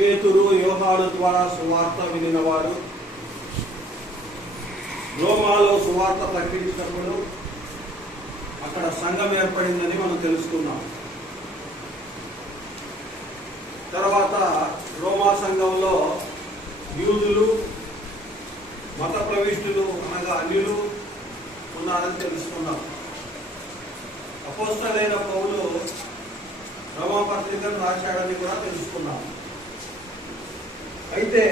పేతురు యోహాను ద్వారా సువార్త వినినవారు రోమాలో సువార్త ప్రకటించినప్పుడు అక్కడ సంఘం ఏర్పడిందని మనం తెలుసుకున్నాం. తర్వాత రోమా సంఘంలో యూదులు, మత ప్రవిష్టులు అనగా అన్యులు ఉన్నారని తెలుసుకున్నాం. అపోస్తలుడైన పౌలు రోమా పత్రికను రాశాడని కూడా తెలుసుకున్నాం. అయితే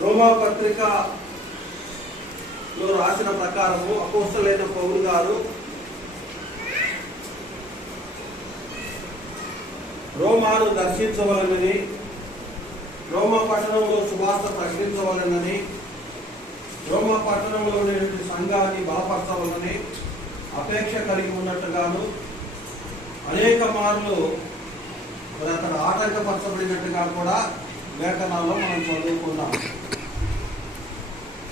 రోమా పత్రికలో రాసిన ప్రకారము అపోస్తలుడైన పౌలు గారు రోమాను దర్శించవలనని, రోమా పట్టణంలో సువార్త ప్రకటించవలనని, రోమా పట్టణంలోని సంఘాన్ని బలపరచవలనని అపేక్ష కలిగి ఉన్నట్టుగాను అనేక మార్లు అక్కడ ఆటంకపరచబడినట్టుగా కూడా లేఖనాల్లో మనం చదువుకున్నాం.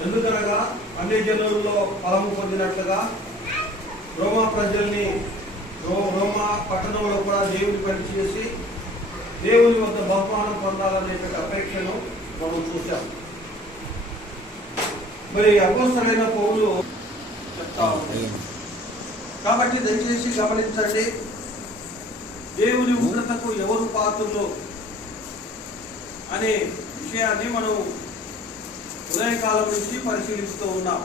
ఎందుకనగా అన్ని జనులలో ఫలము పొందినట్లుగా రోమా ప్రజల్ని రోమా పట్టణంలో కూడా దేవుని పనిచేసి దేవుని వద్ద బహుమానం పొందాలనేటువంటి అపేక్షను మనం చూసాం. మరి అపోస్తలుడైన పౌలు చెప్తా ఉన్నాడు. కాబట్టి దయచేసి గమనించండి, దేవుని ఉగ్రతకు ఎవరు పాత్రులు అనే విషయాన్ని మనం ఉదయకాలం నుంచి పరిశీలిస్తూ ఉన్నాం.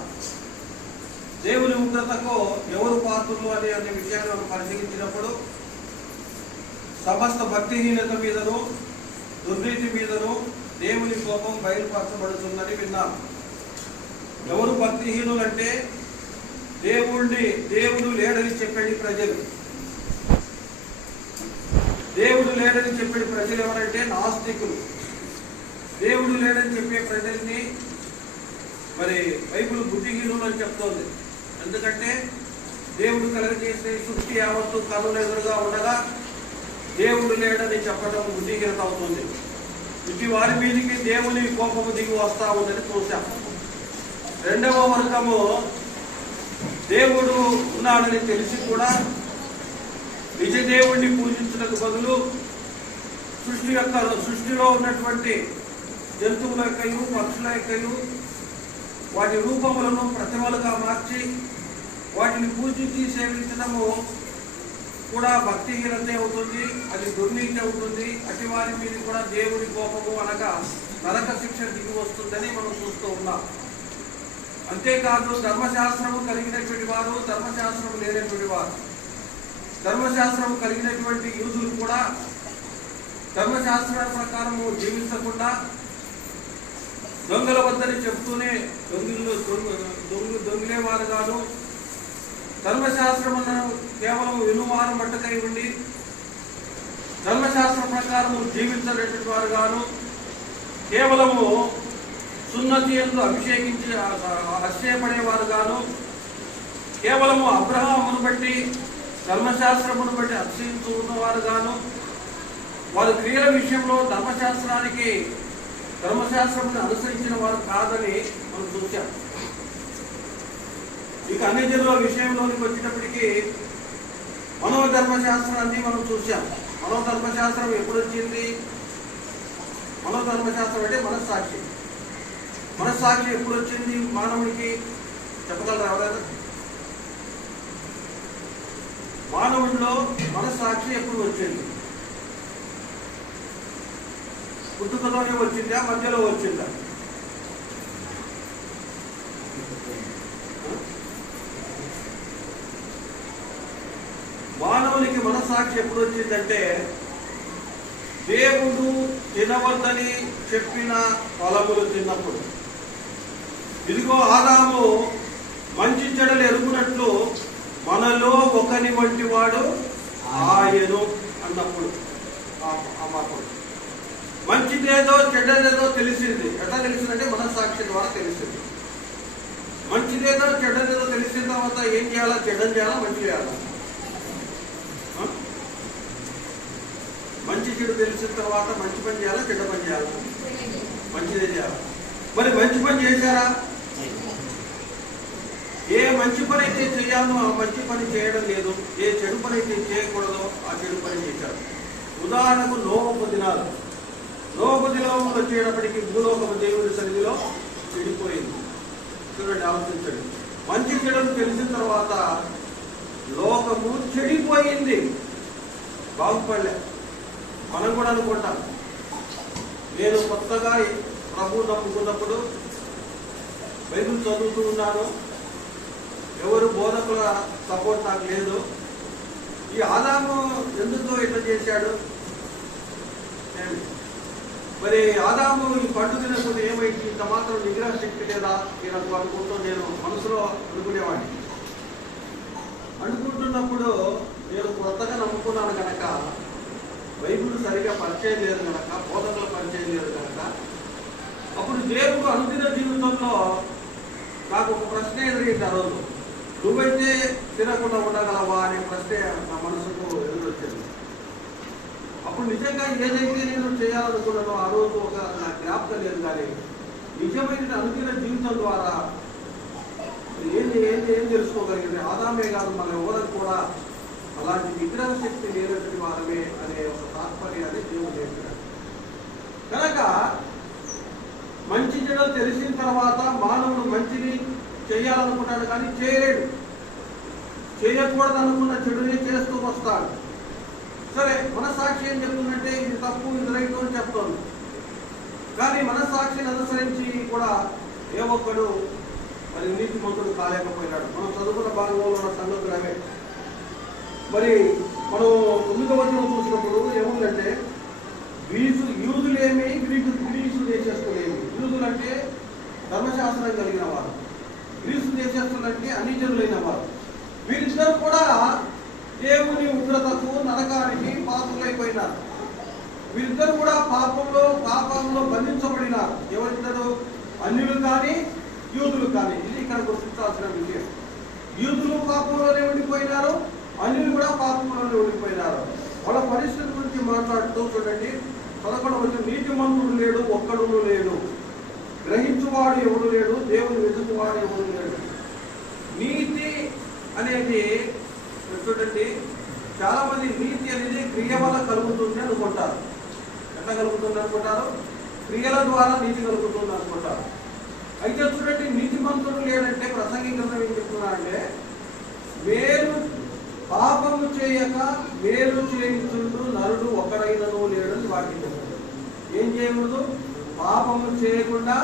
దేవుని ఉగ్రతకు ఎవరు పాత్రులు అనే విషయాన్ని మనం పరిశీలించినప్పుడు సమస్త భక్తిహీనత మీదను దుర్నీతి మీదను దేవుని కోపం బయలుపరచబడుతుందని విన్నాం. ఎవరు భక్తిహీనులంటే దేవుడు లేడని చెప్పేది ప్రజలు. దేవుడు లేడని చెప్పేది ప్రజలు ఎవరంటే నాస్తికులు. దేవుడు లేడని చెప్పే ప్రజల్ని మరి బైబిల్ బుద్ధిహీనులు అని చెప్తోంది. ఎందుకంటే దేవుడు కలుగజేసే సృష్టి యావత్తు కనుల ఎదురుగా ఉండగా దేవుడు లేడని చెప్పడం బుద్ధిహీనత అవుతుంది. ఇటు వారి మీదకి దేవుని కోపము దిగి వస్తా ఉందని చూశాం. రెండవ వర్గము దేవుడు ఉన్నాడని తెలిసి కూడా నిజ దేవుణ్ణి పూజించడానికి బదులు సృష్టిలో ఉన్నటువంటి జంతువుల యొక్కయు పక్షుల యొక్కయు వాటి రూపములను ప్రతిమలుగా మార్చి వాటిని పూజించి సేవించడము కూడా భక్తిహీనతే అవుతుంది, అది దుర్నీతి అవుతుంది. అటు వారి మీద కూడా దేవుని కోపము అనగా నరక శిక్ష దిగి వస్తుందని మనం చూస్తూ ఉన్నాం. అంతేకాదు ధర్మశాస్త్రము కలిగినటువంటి వారు, ధర్మశాస్త్రము లేనటువంటి వారు, ధర్మశాస్త్రము కలిగినటువంటి యూదులు కూడా ధర్మశాస్త్రాల ప్రకారము జీవించకుండా దొంగల వద్దని చెప్తూనే దొంగిలేవారు గాను, ధర్మశాస్త్రములను కేవలం వినువారం మట్టుకై ఉండి ధర్మశాస్త్రం ప్రకారము జీవించలేటువంటి వారు గాను, కేవలము సున్నతి యందు అభిషేకించి అతిశయపడేవారు గాను, కేవలము అబ్రహామును బట్టి ధర్మశాస్త్రమును బట్టి అతిశయించు ఉన్నవారు గాను, వారి క్రియల విషయంలో ధర్మశాస్త్రమును అనుసరించిన వారు కాదని మనం చూశాం. ఇక అన్ని జనుల విషయంలోనికి వచ్చేటప్పటికీ మనోధర్మశాస్త్రాన్ని మనం చూశాం. మనోధర్మశాస్త్రం ఎప్పుడు వచ్చింది? మనోధర్మశాస్త్రం అంటే మనస్సాక్షి. మనస్సాక్షి ఎప్పుడు వచ్చింది మానవుడికి? చెప్పగలరా ఎవరైనా? మానవుడిలో మనస్సాక్షి ఎప్పుడు వచ్చింది? పుట్టుకతోనే వచ్చిందా, మధ్యలో వచ్చిందా? మానవునికి మనస్సాక్షి ఎప్పుడు వచ్చిందంటే దేవుడు తినవద్దని చెప్పిన ఫలములు తిన్నప్పుడు. ఇదిగో ఆదాము మంచి చెడులు ఎరుగునట్లు మనలో ఒకని వంటి వాడు ఆయను అన్నప్పుడు ఆ మాటలు మంచిదేదో చెడ్డదేదో తెలిసింది. ఎట్లా తెలిసిందంటే మనస్సాక్షి ద్వారా తెలిసింది. మంచిదేదో చెడ్డదేదో తెలిసిన తర్వాత ఏం చేయాలా? చెడ్డని చేయాలా, మంచి చేయాలా? మంచి చెడు తెలిసిన తర్వాత మంచి పని చేయాలా, చెడ్డ పని చేయాలా? మంచిదే చేయాలి. మరి మంచి పని చేశారా? ఏ మంచి పని అయితే చేయాలో ఆ మంచి పని చేయడం లేదు, ఏ చెడు పని అయితే చేయకూడదో ఆ చెడు పని చేశారు. ఉదాహరణకు నోవహు దినాలు. లోక దినములు వచ్చేటప్పటికి భూలోకము దేవుడి సన్నిధిలో చెడిపోయింది. చూడండి, ఆలోచించండి. మంచి చెడులు తెలిసిన తర్వాత లోకము చెడిపోయింది, బాగుపడలే. మనం కూడా అనుకుంటాం, నేను కొత్తగా ప్రభు నమ్ముకున్నప్పుడు బైబిల్ చదువుతూ ఉన్నాను, ఎవరు బోధకుల సపోర్ట్ నాకు లేదు. ఈ ఆదాము ఎందుకో ఇట్లా చేశాడు, మరి ఆదాము ఈ పండు తినకపోతే ఏమైంది, ఇంత మాత్రం నిగ్రహ శక్తి లేదా నాకు అనుకుంటూ నేను మనసులో అనుకునేవాడిని. అనుకుంటున్నప్పుడు నేను కొత్తగా నమ్ముకున్నాను కనుక, బైబిల్ సరిగా పరిచయం లేదు కనుక, బోధకుల పరిచయం లేదు కనుక, అప్పుడు దేవుడు అనుదిన జీవితంలో నాకు ఒక ప్రశ్న ఎదురైంది. ఆ రోజు, నువ్వైతే తినకుండా ఉండగలవా అనే ప్రశ్న నా మనసుకు ఎదురొచ్చింది. అప్పుడు నిజంగా ఏదైతే నేను చేయాలనుకున్నానో ఆ రోజు ఒక నా జ్ఞాపకం లేదు, కానీ నిజమైన అనుదిన జీవితం ద్వారా ఏం తెలుసుకోగలిగింది. ఆదామే కాదు, మన ఎవరికి కూడా అలాంటి విగ్రహ శక్తి లేనటువంటి వారమే అనే ఒక తాత్పర్యాన్ని దేవుడు చెప్పాడు. కనుక మంచి చెడులు తెలిసిన తర్వాత మానవుడు మంచిని చేయాలనుకుంటాడు, కానీ చేయలేడు. చేయకూడదు అనుకున్న చెడునే చేస్తూ వస్తాడు. సరే, మనసాక్షి ఏం చెప్తుందంటే ఇది తప్పు, ఇది రైట్ అని చెప్తాను. కానీ మనసాక్షిని అనుసరించి కూడా ఏ ఒక్కడు మరి నీతిమంతుడు కాలేకపోయినాడు. మనం చదువుకున్న భాగంలో ఉన్న సంగతులు అవే. మరి మనం 9వ వచనం చూసినప్పుడు ఏముందంటే, యూదులేమి గ్రీసు దేశస్తులేమి. యూదులు అంటే ధర్మశాస్త్రం కలిగిన వారు, గ్రీసు దేశస్తులు అంటే అన్ని జనులైన వారు. వీరిద్దరు కూడా దేవుని ఉగ్రతకు, నరకానికి పాత్రులైపోయినారు. వీరిద్దరు కూడా పాపంలో బంధించబడినారు. ఎవరిద్దరు? అన్యులు కానీ యూదులు కానీ. ఇది ఇక్కడ గుర్తించాల్సిన విషయం. యూదులు పాపంలోనే ఉండిపోయినారు, అన్యులు కూడా పాపంలోనే ఉండిపోయినారు. వాళ్ళ పరిస్థితి గురించి మాట్లాడుతూ చూడండి, 11వ వచనం, నీతిమంతుడు లేడు, ఒక్కడును లేడు, గ్రహించువాడు ఎవడు లేడు, దేవుని వెతుకువాడు ఎవడు లేడు. నీతి అనేది చూడండి, చాలా మంది నీతి అనేది క్రియ వల్ల కలుగుతుంది అనుకుంటారు. ఎట్లా కలుగుతుంది అనుకుంటారు? క్రియల ద్వారా నీతి కలుగుతుంది అనుకుంటారు. అయితే చూడండి, నీతిమంతుడు లేడంటే ప్రసంగి గ్రంథం ఏం చెప్తున్నారంటే, పాపము చేయక మేలు చేయించుండు నరుడు ఒకడైనను లేడని వాక్యం చెప్తాడు. ఏం చేయకూడదు? పాపము చేయకుండా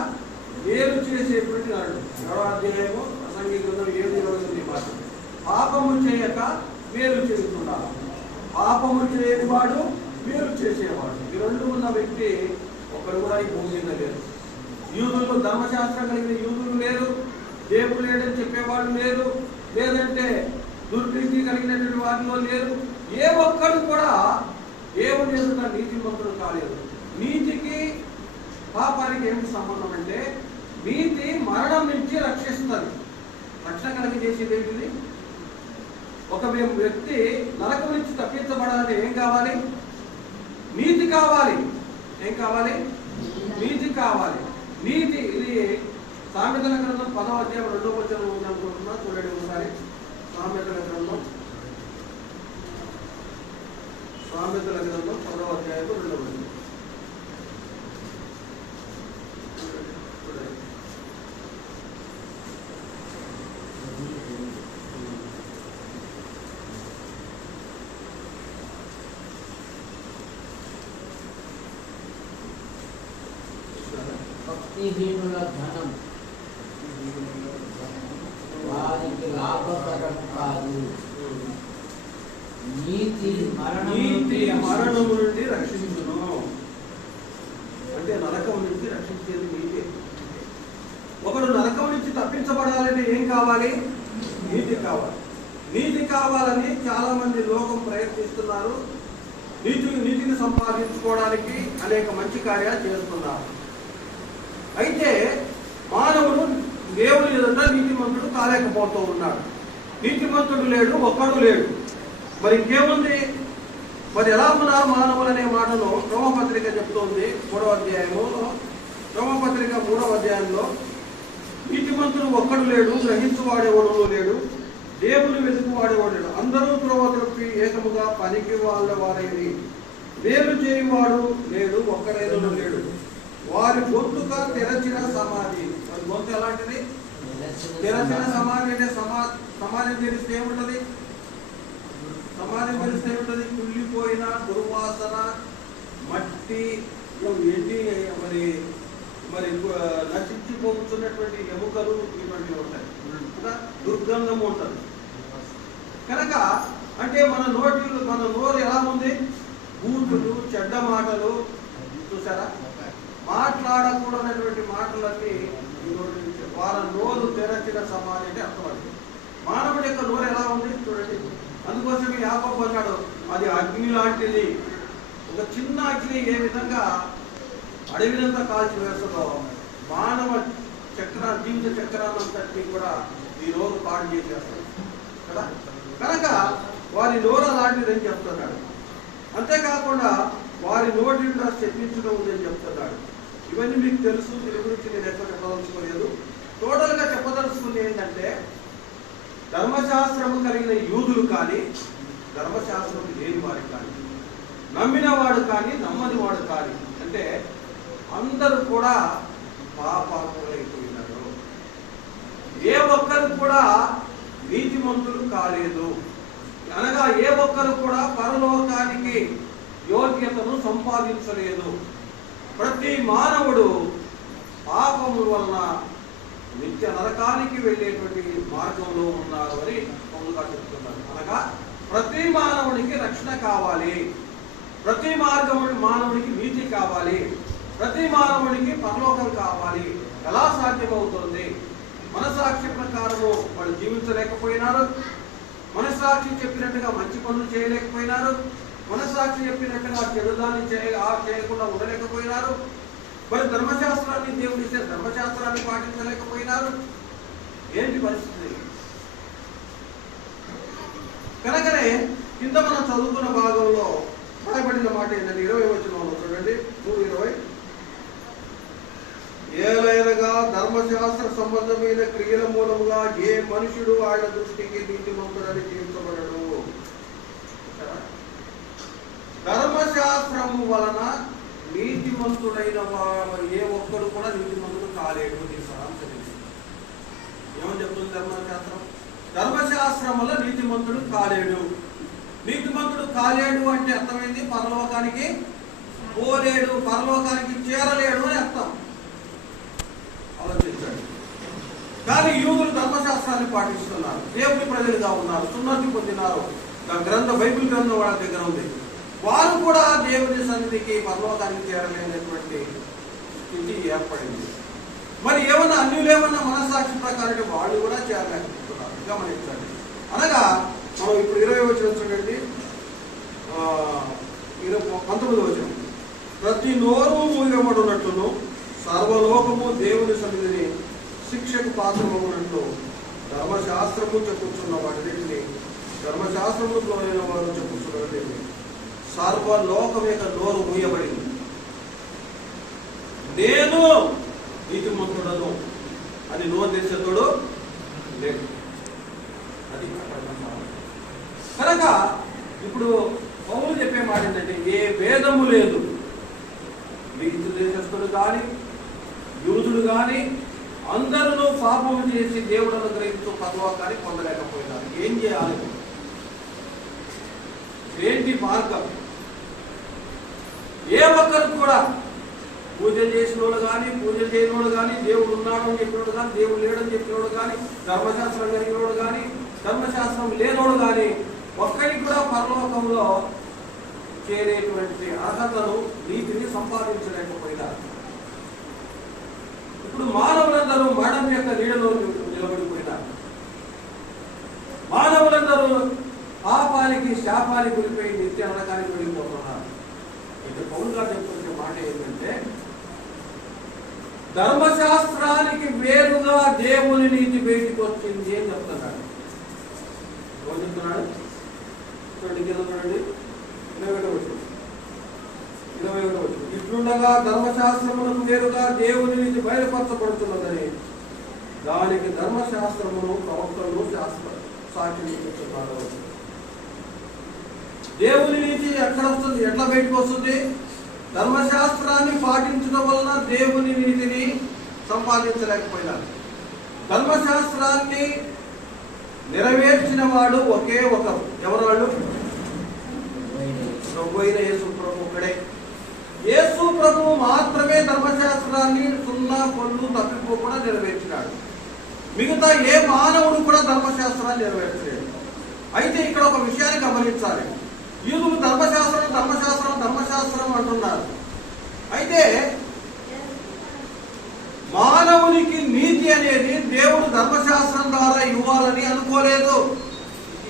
మేలు చేసేటువంటి నరుడు. 7వ అధ్యాయము ప్రసంగి గ్రంథం 7:20 మాట. పాపము చేయక మేలు చేస్తున్నాడు, పాపము చేయని వాడు మేలు చేసేవాడు. ఈ రెండు ఉన్న వ్యక్తి ఒకరు కూడా ఈ భూమి మీద లేరు. యూదులు, ధర్మశాస్త్రం కలిగిన యూదులు లేరు, దేవుడు లేడని చెప్పేవాడు లేరు, లేదంటే దుర్నీతి కలిగినటువంటి వారిలో లేరు. ఏ ఒక్కడు కూడా దేవుని ఎదుట నీతిమంతుడు కాలేదు. నీతికి పాపానికి ఏమిటి సంబంధం అంటే, నీతి మరణం నుంచి రక్షిస్తుంది. రక్షణ కలిగజేసేది ఏంటిది? ఒక వ్యక్తి నరకం నుంచి తప్పించబడాలంటే ఏం కావాలి? నీతి కావాలి. ఏం కావాలి? నీతి కావాలి. నీతి. ఇది సామెతల గ్రంథం 10వ అధ్యాయం 2వ వచనం ఉందనుకుంటున్నా, చూడండి ఒకసారి. సామెతల గ్రంథం 10వ అధ్యాయం 2వ వచనం. భక్తిహీనుల ధనం వారికి లాభకరం కాదు, నీతి మరణము నుండి రక్షించును. అంటే నరకం నుంచి రక్షించేది నీతి. ఒకడు నరకం నుంచి తప్పించబడాలంటే ఏం కావాలి? నీతి కావాలి. నీతి కావాలని చాలా మంది లోకం ప్రయత్నిస్తున్నారు. నీతిని సంపాదించుకోవడానికి అనేక మంచి కార్యాలు చేస్తున్నారు. అయితే మానవుడు దేవుని ఎదుట నీతిమంతుడు కాలేకపోతూ ఉన్నాడు. నీతిమంతుడు లేడు, ఒక్కడు లేడు. మరి ఇంకేముంది? మరి ఎలా ఉన్నారు మానవులు అనే మాటను రోమపత్రిక చెప్తోంది. 3వ అధ్యాయంలో, రోమపత్రిక 3వ అధ్యాయంలో, నీతిమంతుడు ఒక్కడు లేడు, గ్రహించువాడేవాడు లేడు, దేవుని వెతుకువాడేవాడు లేడు, అందరూ త్రోవ ఏకముగా పనికి వాళ్ళ వారైంది, మేలు చేయవాడు లేడు, ఒక్కడైనా లేడు. వారి గొంతుక తెరచిన సమాధి. వారి గొంతు ఎలాంటిది? తెరచిన సమాధి. అంటే సమాధి తెరిస్తే ఏముంటది? సమాధి తెరిస్తే ఏముంటది? కుళ్ళిపోయిన దుర్వాసన, మట్టి, ఎండి, మరి మరి నశించిపోతున్నటువంటి ఎముకలు ఇటువంటివి ఉంటాయి కదా, దుర్గంధం ఉంటుంది. కనుక అంటే మన నోరు ఎలా ఉంది? బూతులు, చెడ్డ మాటలు, చూసారా? మాట్లాడకూడనటువంటి మాటలన్నీ వారి నోరు తెరచిన సమాధి అంటే అర్థమవుతుంది. మానవుడి యొక్క నోరు ఎలా ఉంది చూడండి. అందుకోసం యాకోబు అన్నాడు, అది అగ్ని లాంటిది. ఒక చిన్న అగ్ని ఏ విధంగా అడవినంతా కాల్చి వేస్తుందో మానవ జీవిత చక్రాన్నంతటినీ కూడా ఈ నోరు పాడు చేసేస్తాడు కదా. కనుక వారి నోరు అలాంటిదని చెప్తున్నాడు. అంతేకాకుండా వారి నోటి నుండి చెప్పించడం ఉందని చెప్తున్నాడు. ఇవన్నీ మీకు తెలుసు, దీని గురించి నేను ఎక్కువ చెప్పదలుచుకోలేదు. టోటల్గా చెప్పదలుచుకుంది ఏంటంటే, ధర్మశాస్త్రము కలిగిన యూదులు కానీ, ధర్మశాస్త్రం లేని వాడు కానీ, నమ్మినవాడు కానీ, నమ్మని వాడు కానీ, అంటే అందరూ కూడా పాపాత్ములైపోయినారు. ఏ ఒక్కరు కూడా నీతిమంతులు కాలేదు. అనగా ఏ ఒక్కరు కూడా పరలోకానికి యోగ్యతను సంపాదించలేదు. ప్రతి మానవుడు పాపము వలన నిత్య నరకానికి వెళ్ళేటువంటి మార్గంలో ఉన్నారు అని పౌలుగా చెప్తున్నారు. అనగా ప్రతి మానవుడికి రక్షణ కావాలి, ప్రతి మానవుడికి నీతి కావాలి, ప్రతి మానవుడికి పరలోకం కావాలి. ఎలా సాధ్యమవుతుంది? మనసాక్షి ప్రకారము వాళ్ళు జీవించలేకపోయినారు, మనసాక్షి చెప్పినట్టుగా మంచి పనులు చేయలేకపోయినారు, మనసాక్షి చెప్పినట్టుగా చెడుదాన్ని చేయకుండా ఉండలేకపోయినారు. మరి ధర్మశాస్త్రాన్ని దేవుడిస్తే ధర్మశాస్త్రాన్ని పాటించలేకపోయినారు. ఏంటి పరిస్థితి? కనుకనే కింద మనం చదువుకున్న భాగంలో రాయబడిన మాట ఏంటంటే 20 వచనంలో చూడండి, 3:20. ఏలైనగా ధర్మశాస్త్ర సంబంధమైన క్రియల మూలముగా ఏ మనుషుడు ఆయన దృష్టికి నీతిమంతుడని తీర్చబడడు. ధర్మశాస్త్రము వలన నీతిమంతుడైన ఏ ఒక్కడు కూడా నీతిమంతుడు కాలేడు. ఏమని చెప్తుంది ధర్మశాస్త్రం? ధర్మశాస్త్రం వల్ల నీతిమంతుడు కాలేడు. నీతిమంతుడు కాలేడు అంటే అర్థమైంది, పరలోకానికి పోలేడు, పరలోకానికి చేరలేడు అని అర్థం. ఆలోచించండి. కానీ యూదులు ధర్మశాస్త్రాన్ని పాటిస్తున్నారు, దేవుని ప్రజలుగా ఉన్నారు, సున్నతి పొందినారు, బైబిల్ గ్రంథం వాళ్ళ దగ్గర ఉంది. వారు కూడా దేవుని సన్నిధికి పరలోకానికి చేరలేనటువంటి స్థితి ఏర్పడింది. మరి ఏమన్నా అన్యులేమన్నా మనసాక్షి ప్రకారం వాళ్ళు కూడా చేరలేకపోతున్నారు. గమనించండి. అనగా మనం ఇప్పుడు 20 వచనం చూడండి, 19 వచనం. ప్రతి నోరు మూయబడినట్లును సర్వలోకము దేవుని సన్నిధిని శిక్షకు పాత్రమవునట్లు ధర్మశాస్త్రము చెప్పుచున్న వాటిని, ధర్మశాస్త్రములో వారు చెప్పుచున్న వాటిని, సర్వలోకం యొక్క నోరు మూయబడింది. నేను నీతిమంతుడను అని నోరు తెచ్చేతోడు లేదు. అది కనుక ఇప్పుడు పౌలు చెప్పే మాట ఏంటంటే, ఏ భేదము లేదు. నీతి దేశస్తుడు కానీ యూదుడు కానీ అందరూ పాపము చేసి దేవుడు అనుగ్రహించు పరలోకాన్ని పొందలేకపోయినారు. ఏం చేయాలి? ఏంటి మార్గం? ఏ ఒక్కరు కూడా పూజ చేసినోడు కానీ, పూజ చేయనోడు కానీ, దేవుడు ఉన్నాడు అని చెప్పినోడు కానీ, దేవుడు లేడని చెప్పినోడు కానీ, ధర్మశాస్త్రం కలిగినోడు కానీ, ధర్మశాస్త్రం లేనోడు కానీ ఒక్కరికి కూడా పరలోకంలో చేరేటువంటి అర్హతను, నీతిని సంపాదించలేకపోయినారు. ఇప్పుడు మానవులందరూ మరణం యొక్క నీడలో నిలబడిపోయినారు. మానవులందరూ పాపానికి, శాపానికి గురిపోయి నిత్య నరకానికి వెళ్ళిపోతున్నారు. ఇక్కడ పౌలు గారు చెప్తున్న మాట ఏంటంటే, ధర్మశాస్త్రానికి వేరుగా దేవుని నీతి బయటికి వచ్చింది అని చెప్తున్నాడు. ఏమని చెప్తున్నాడు చూడండి, కింద చూడండి, 21 వచనం. ఇట్లుండగా ధర్మశాస్త్రములకు వేరుగా దేవుని నీతి బయలుపరచబడుతున్నదని దానికి ధర్మశాస్త్రమును ప్రవక్తలు సాక్షి చెప్తున్నారు. దేవుని నీతి ఎక్కడ వస్తుంది? ఎట్లా బయటకు వస్తుంది? ధర్మశాస్త్రాన్ని పాటించడం వలన దేవుని నీతిని సంపాదించలేకపోయినారు. ధర్మశాస్త్రాన్ని నెరవేర్చిన వాడు ఒకే ఒకరు. ఎవరు వాళ్ళు? ప్రభువైన యేసు ప్రభు ఒక్కడే. యేసు ప్రభువు మాత్రమే ధర్మశాస్త్రాన్ని సున్నా పొల్లు తప్పిపోకుండా నెరవేర్చినాడు. మిగతా ఏ మానవుడు కూడా ధర్మశాస్త్రాన్ని నెరవేర్చలేడు. అయితే ఇక్కడ ఒక విషయాన్ని గమనించాలి. యూదులు ధర్మశాస్త్రం ధర్మశాస్త్రం ధర్మశాస్త్రం అంటున్నారు. అయితే మానవునికి నీతి అనేది దేవుడు ధర్మశాస్త్రం ద్వారా ఇవ్వాలని అనుకోలేదు.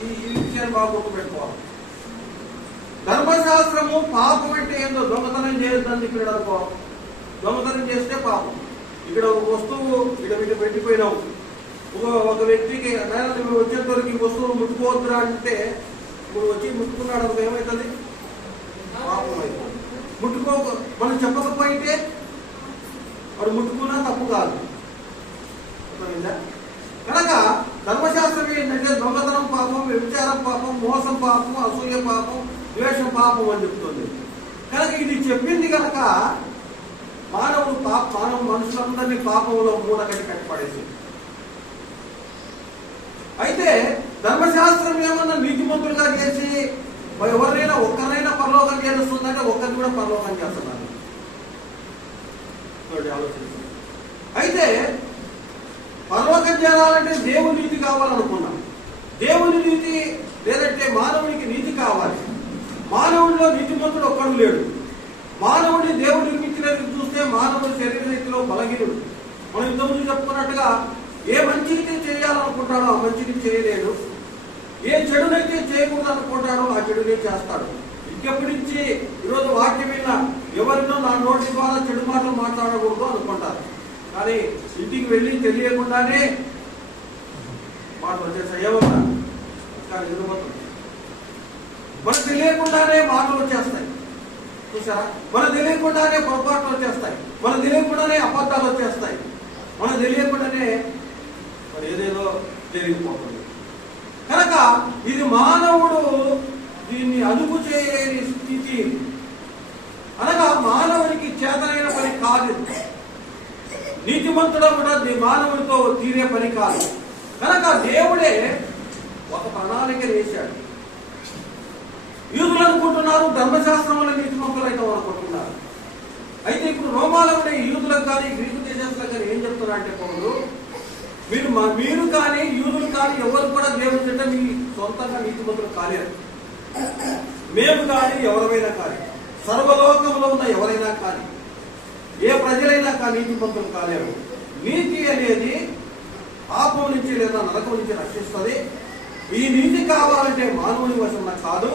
ఈ విషయాన్ని బాగా గుర్తుపెట్టుకోవాలి. ధర్మశాస్త్రము పాపం అంటే ఏందో, దొంగతనం చేయొద్దని ఇక్కడ అనుకో. దొంగతనం చేస్తే పాపం. ఇక్కడ ఒక వస్తువు ఇక్కడ పెట్టిపోయినావు. ఒక వ్యక్తికి నువ్వు వచ్చేంతవరకు ఈ వస్తువులు ముట్టుకోవద్దురా అంటే ఇప్పుడు వచ్చి ముట్టుకున్నాడు అనుకో, ఏమవుతుంది? పాపం అవుతుంది. మనం చెప్పకపోయితే వాడు ముట్టుకున్నా తప్పు కాదు. కనుక ధర్మశాస్త్రం ఏంటంటే దొంగతనం పాపం, వ్యభిచారం పాపం, మోసం పాపం, అసూయ పాపం, ద్వేషం పాపం అని చెప్తుంది. కనుక ఇది చెప్పింది కనుక మానవ మనుషులందరినీ పాపంలో కట్టిపడేసి. అయితే ధర్మశాస్త్రం ఏమన్నా నీతిమంతులుగా చేసి ఎవరైనా ఒక్కరైనా పరలోకం చేస్తుందంటే ఒక్కరిని కూడా పరలోకం చేస్తున్నారు. అయితే పరలోకం చేయాలంటే దేవుని నీతి కావాలనుకున్నాం. దేవుని నీతి లేదంటే మానవునికి నీతి కావాలి. మానవుడిలో నీతిమంతుడు ఒక్కడు లేడు. మానవుడిని దేవుడు నిర్మించినట్టు చూస్తే మానవుడి శరీర రీతిలో బలహీనుడు. మనం ఇంతకుముందు చెప్పుకున్నట్టుగా ఏ మంచిని చేయాలనుకుంటాడో ఆ మంచిని చేయలేడు. ఏ చెడునైతే చేయకూడదు అనుకుంటాడో ఆ చెడునే చేస్తాడు. ఇంకెప్పటి నుంచి ఈరోజు వాక్యం విన్న ఎవరినో నా నోటి ద్వారా చెడు మాటలు మాట్లాడకూడదు అనుకుంటారు. కానీ ఇంటికి వెళ్ళి తెలియకుండానే మాట వచ్చేసాయి. ఏమన్నా కానీ ఎదురుపోతుంది. మనకు తెలియకుండానే మాటలు వచ్చేస్తాయి. చూసారా? మనకు తెలియకుండానే పొరపాట్లు వచ్చేస్తాయి. మనకు తెలియకుండానే అబద్ధాలు వచ్చేస్తాయి. మనకు తెలియకుండానే మరి ఏదేదో జరిగిపోతుంది. కనుక ఇది మానవుడు దీన్ని అదుపు చేయలేని స్థితి. అనగా మానవునికి చేతనైన పని కాదు. నీతిమంతుడు కూడా మానవునితో తీరే పని కాదు. కనుక దేవుడే ఒక ప్రణాళిక వేశాడు. యూదులు అనుకుంటున్నారు ధర్మశాస్త్రం వల్ల నీతిమంతులు అయితే అనుకుంటున్నారు. అయితే ఇప్పుడు రోమాలో యూదులకు కానీ గ్రీకు దేశస్తులకు కానీ ఏం చెప్తున్నారంటే పౌరులు, మీరు కానీ యూదులు కానీ ఎవరు కూడా దేవుని తింటే మీ సొంతంగా నీతిమంతులు కాలేరు. మేము కానీ ఎవరైనా కానీ సర్వలోకంలో ఉన్న ఎవరైనా కానీ ఏ ప్రజలైనా కానీ నీతిమంతులు కాలేరు. నీతి అనేది పాపం నుంచి లేదా నరకం నుంచి రక్షిస్తుంది. ఈ నీతి కావాలంటే మానవుని వశం కాదు.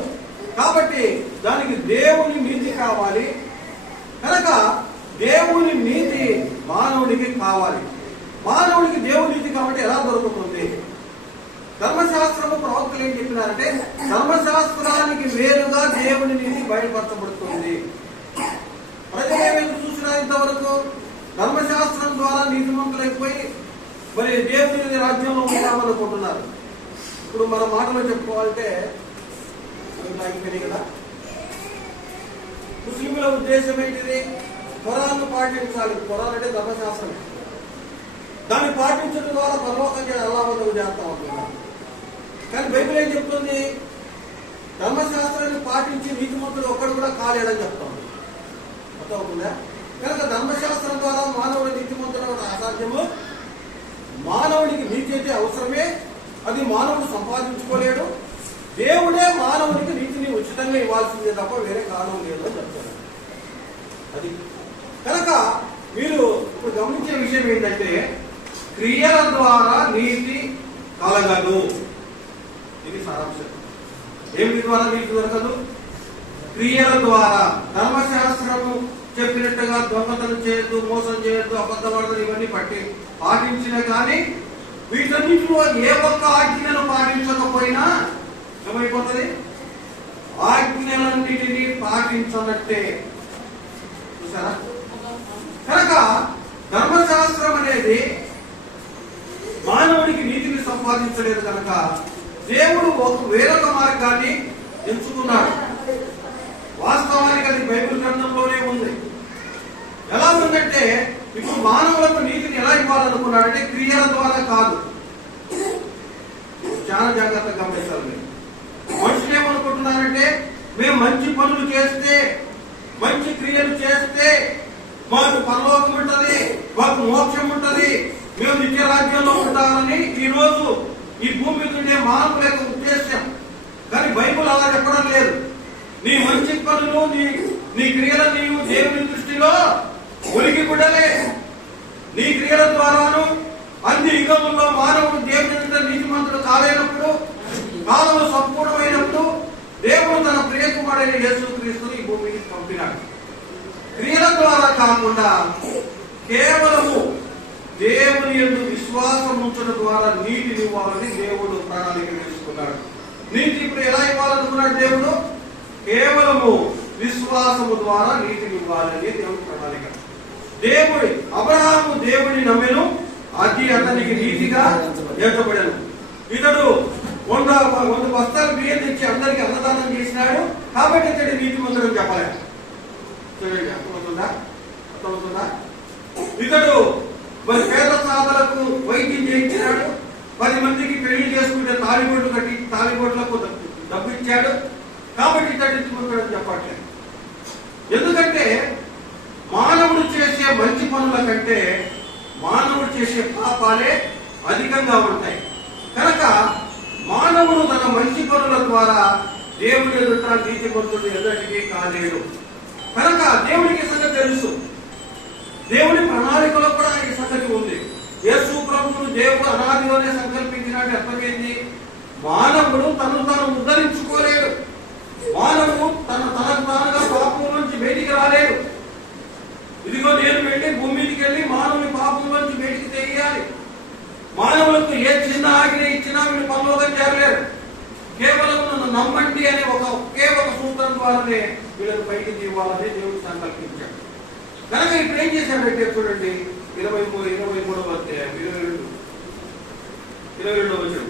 కాబట్టి దానికి దేవుని నీతి కావాలి. కనుక దేవుని నీతి మానవుడికి కావాలి. మానవుడికి దేవుని నీతి కాబట్టి ఎలా దొరుకుతుంది? ధర్మశాస్త్రము ప్రవక్తలు ఏం చెప్పినారంటే ధర్మశాస్త్రానికి వేరుగా దేవుని నీతి బయటపరచబడుతుంది. ప్రజలు ఏమైనా చూసినా ఇంతవరకు ధర్మశాస్త్రం ద్వారా నీతిమంతులైపోయి మరి దేవుని రాజ్యంలో ఉంటామనుకుంటున్నారు. ఇప్పుడు మన మాటలో చెప్పుకోవాలంటే కదా, ముస్లింల ఉద్దేశం ఏంటిది? ఖురాన్ను పాటించాలి. ఖురాన్ అంటే ధర్మశాస్త్రం. దాన్ని పాటించడం ద్వారా పరలోకంగా అల్లాహ్ చేస్తా ఉంటున్నారు. కానీ బైబిల్ ఏం చెప్తుంది? ధర్మశాస్త్రాన్ని పాటించి నీతిమంతుడు ఒక్కడు కూడా కాలేడని చెప్తాం. అర్థమవుతుందా? కనుక ధర్మశాస్త్రం ద్వారా మానవుడు నీతిమంతుడు అసాధ్యము. మానవుడికి నీతి అయితే అవసరమే. అది మానవుడు సంపాదించుకోలేడు. దేవుడే మానవునికి నీతిని ఉచితంగా ఇవ్వాల్సిందే తప్ప వేరే కారణం లేదు అని చెప్తారు. అది కనుక మీరు ఇప్పుడు గమనించే విషయం ఏంటంటే క్రియల ద్వారా నీతి కలగదు. ఇది సారాంశం. ఏమి ద్వారా నీతి దొరకదు? క్రియల ద్వారా. ధర్మశాస్త్రము చెప్పినట్టుగా దొంగతనం చేయొద్దు, మోసం చేయొద్దు, అబద్ధపడదు ఇవన్నీ పాటించిన కానీ వీటన్నిటిలో ఏ ఒక్క ఆజ్ఞను పాటించకపోయినా ఏమైపోతుంది? ఆజ్ఞలన్నిటినీ పాటించనట్టే. చూసారా? కనుక ధర్మశాస్త్రం అనేది మానవుడికి నీతిని సంపాదించలేదు కనుక దేవుడు వేరొక మార్గాన్ని ఎంచుకున్నాడు. వాస్తవానికి అది బైబిల్ గ్రంథంలోనే ఉంది. ఎందుకంటే ఇప్పుడు మానవులకు నీతిని ఎలా ఇవ్వాలనుకున్నాడంటే క్రియల ద్వారా కాదు. చాలా జాగ్రత్తగా గమనించాలి మీరు. మనుషులు ఏమనుకుంటున్నారంటే మేము మంచి పనులు చేస్తే, మంచి క్రియలు చేస్తే మాకు పరలోకం ఉంటుంది, మాకు మోక్షం ఉంటుంది, మేము నిత్య రాజ్యంలో ఉంటామని ఈ రోజు ఈ భూమి మీద ఉండే మానవుల యొక్క ఉద్దేశం. కానీ బైబుల్ అలా చెప్పడం లేదు. నీ మంచి పనులు, నీ క్రియలు నీవు దేవుని దృష్టిలో ఉనికి గుడ్డలే. నీ క్రియల ద్వారాను అన్ని యుగముల్లో మానవుడు దేవుని నీతిమంతుడు కాలేనప్పుడు, కాలము సంపూర్ణమైనప్పుడు దేవుడు తన ప్రియకుమారుడైన యేసుక్రీస్తుని ఈ భూమికి పంపినాడు. క్రియల ద్వారా కాకుండా కేవలము దేవుని యందు విశ్వాసం ఉంచడం ద్వారా నీతిని ఇవ్వాలని దేవుడు ప్రణాళిక వేసుకున్నాడు. నీతి ఇప్పుడు ఎలా ఇవ్వాలనుకున్నాడు దేవుడు? కేవలము విశ్వాసము ద్వారా నీతిని ఇవ్వాలని దేవుడి ప్రణాళిక. అబ్రహాము దేవుని నమ్మెను, అది అతనికి నీతిగా ఎంచబడెను. ఇతడు 100 బస్తాలు బియ్యం తెచ్చి అందరికి అన్నదానం చేసినాడు కాబట్టి ఇతడు నీతిమంతుడు చెప్పలేదు. చూడండి, అర్థమవుతుందా? ఇతడు మరి పేద సాధలకు వైద్యం చేయించినాడు, 10 మందికి పెళ్లి చేసుకుంటే తాలిబొట్లు కట్టి తాలిబొట్లకు డబ్బు ఇచ్చాడు కాబట్టి ఇతడు నీతిమంతుడు చెప్పట్లేదు. ఎందుకంటే మానవుడు చేసే మంచి పనుల కంటే మానవుడు చేసే పాపాలే అధికంగా ఉంటాయి. కనుక మానవుడు తన మంచి పనుల ద్వారా దేవుని ఎదుట నీతిమంతుడు ఎన్నటికీ కాలేడు. కనుక దేవునికి సంగతి తెలుసు, దేవుని ప్రణాళికలో కూడా ఈ సంగతి ఉంది. యేసు ప్రభువును దేవుడు అనాదిలోనే సంకల్పించినట్టు అర్థమైంది. మానవుడు తను తాను ఉద్ధరించుకోలేడు. మానవుడు తనకు తానుగా పాపం నుంచి బయటికి రాలేడు. ఇదిగో నేను వెళ్ళి భూమి మీదకి వెళ్ళి మానవుని పాపం నుంచి బయటికి తెయ్యాలి. మానవులకు ఏ చిన్న ఆజ్ఞ ఇచ్చినా వీళ్ళు పరలోకం చేరలేరు. కేవలం నన్ను నమ్మండి అనే ఒకే ఒక సూత్రం ద్వారానే వీళ్ళని బయటికి తీయాలని దేవుడు సంకల్పించాడు. కనుక ఇప్పుడు ఏం చేశాడంటే చూడండి, 23వ అధ్యాయం 22వ వచనం.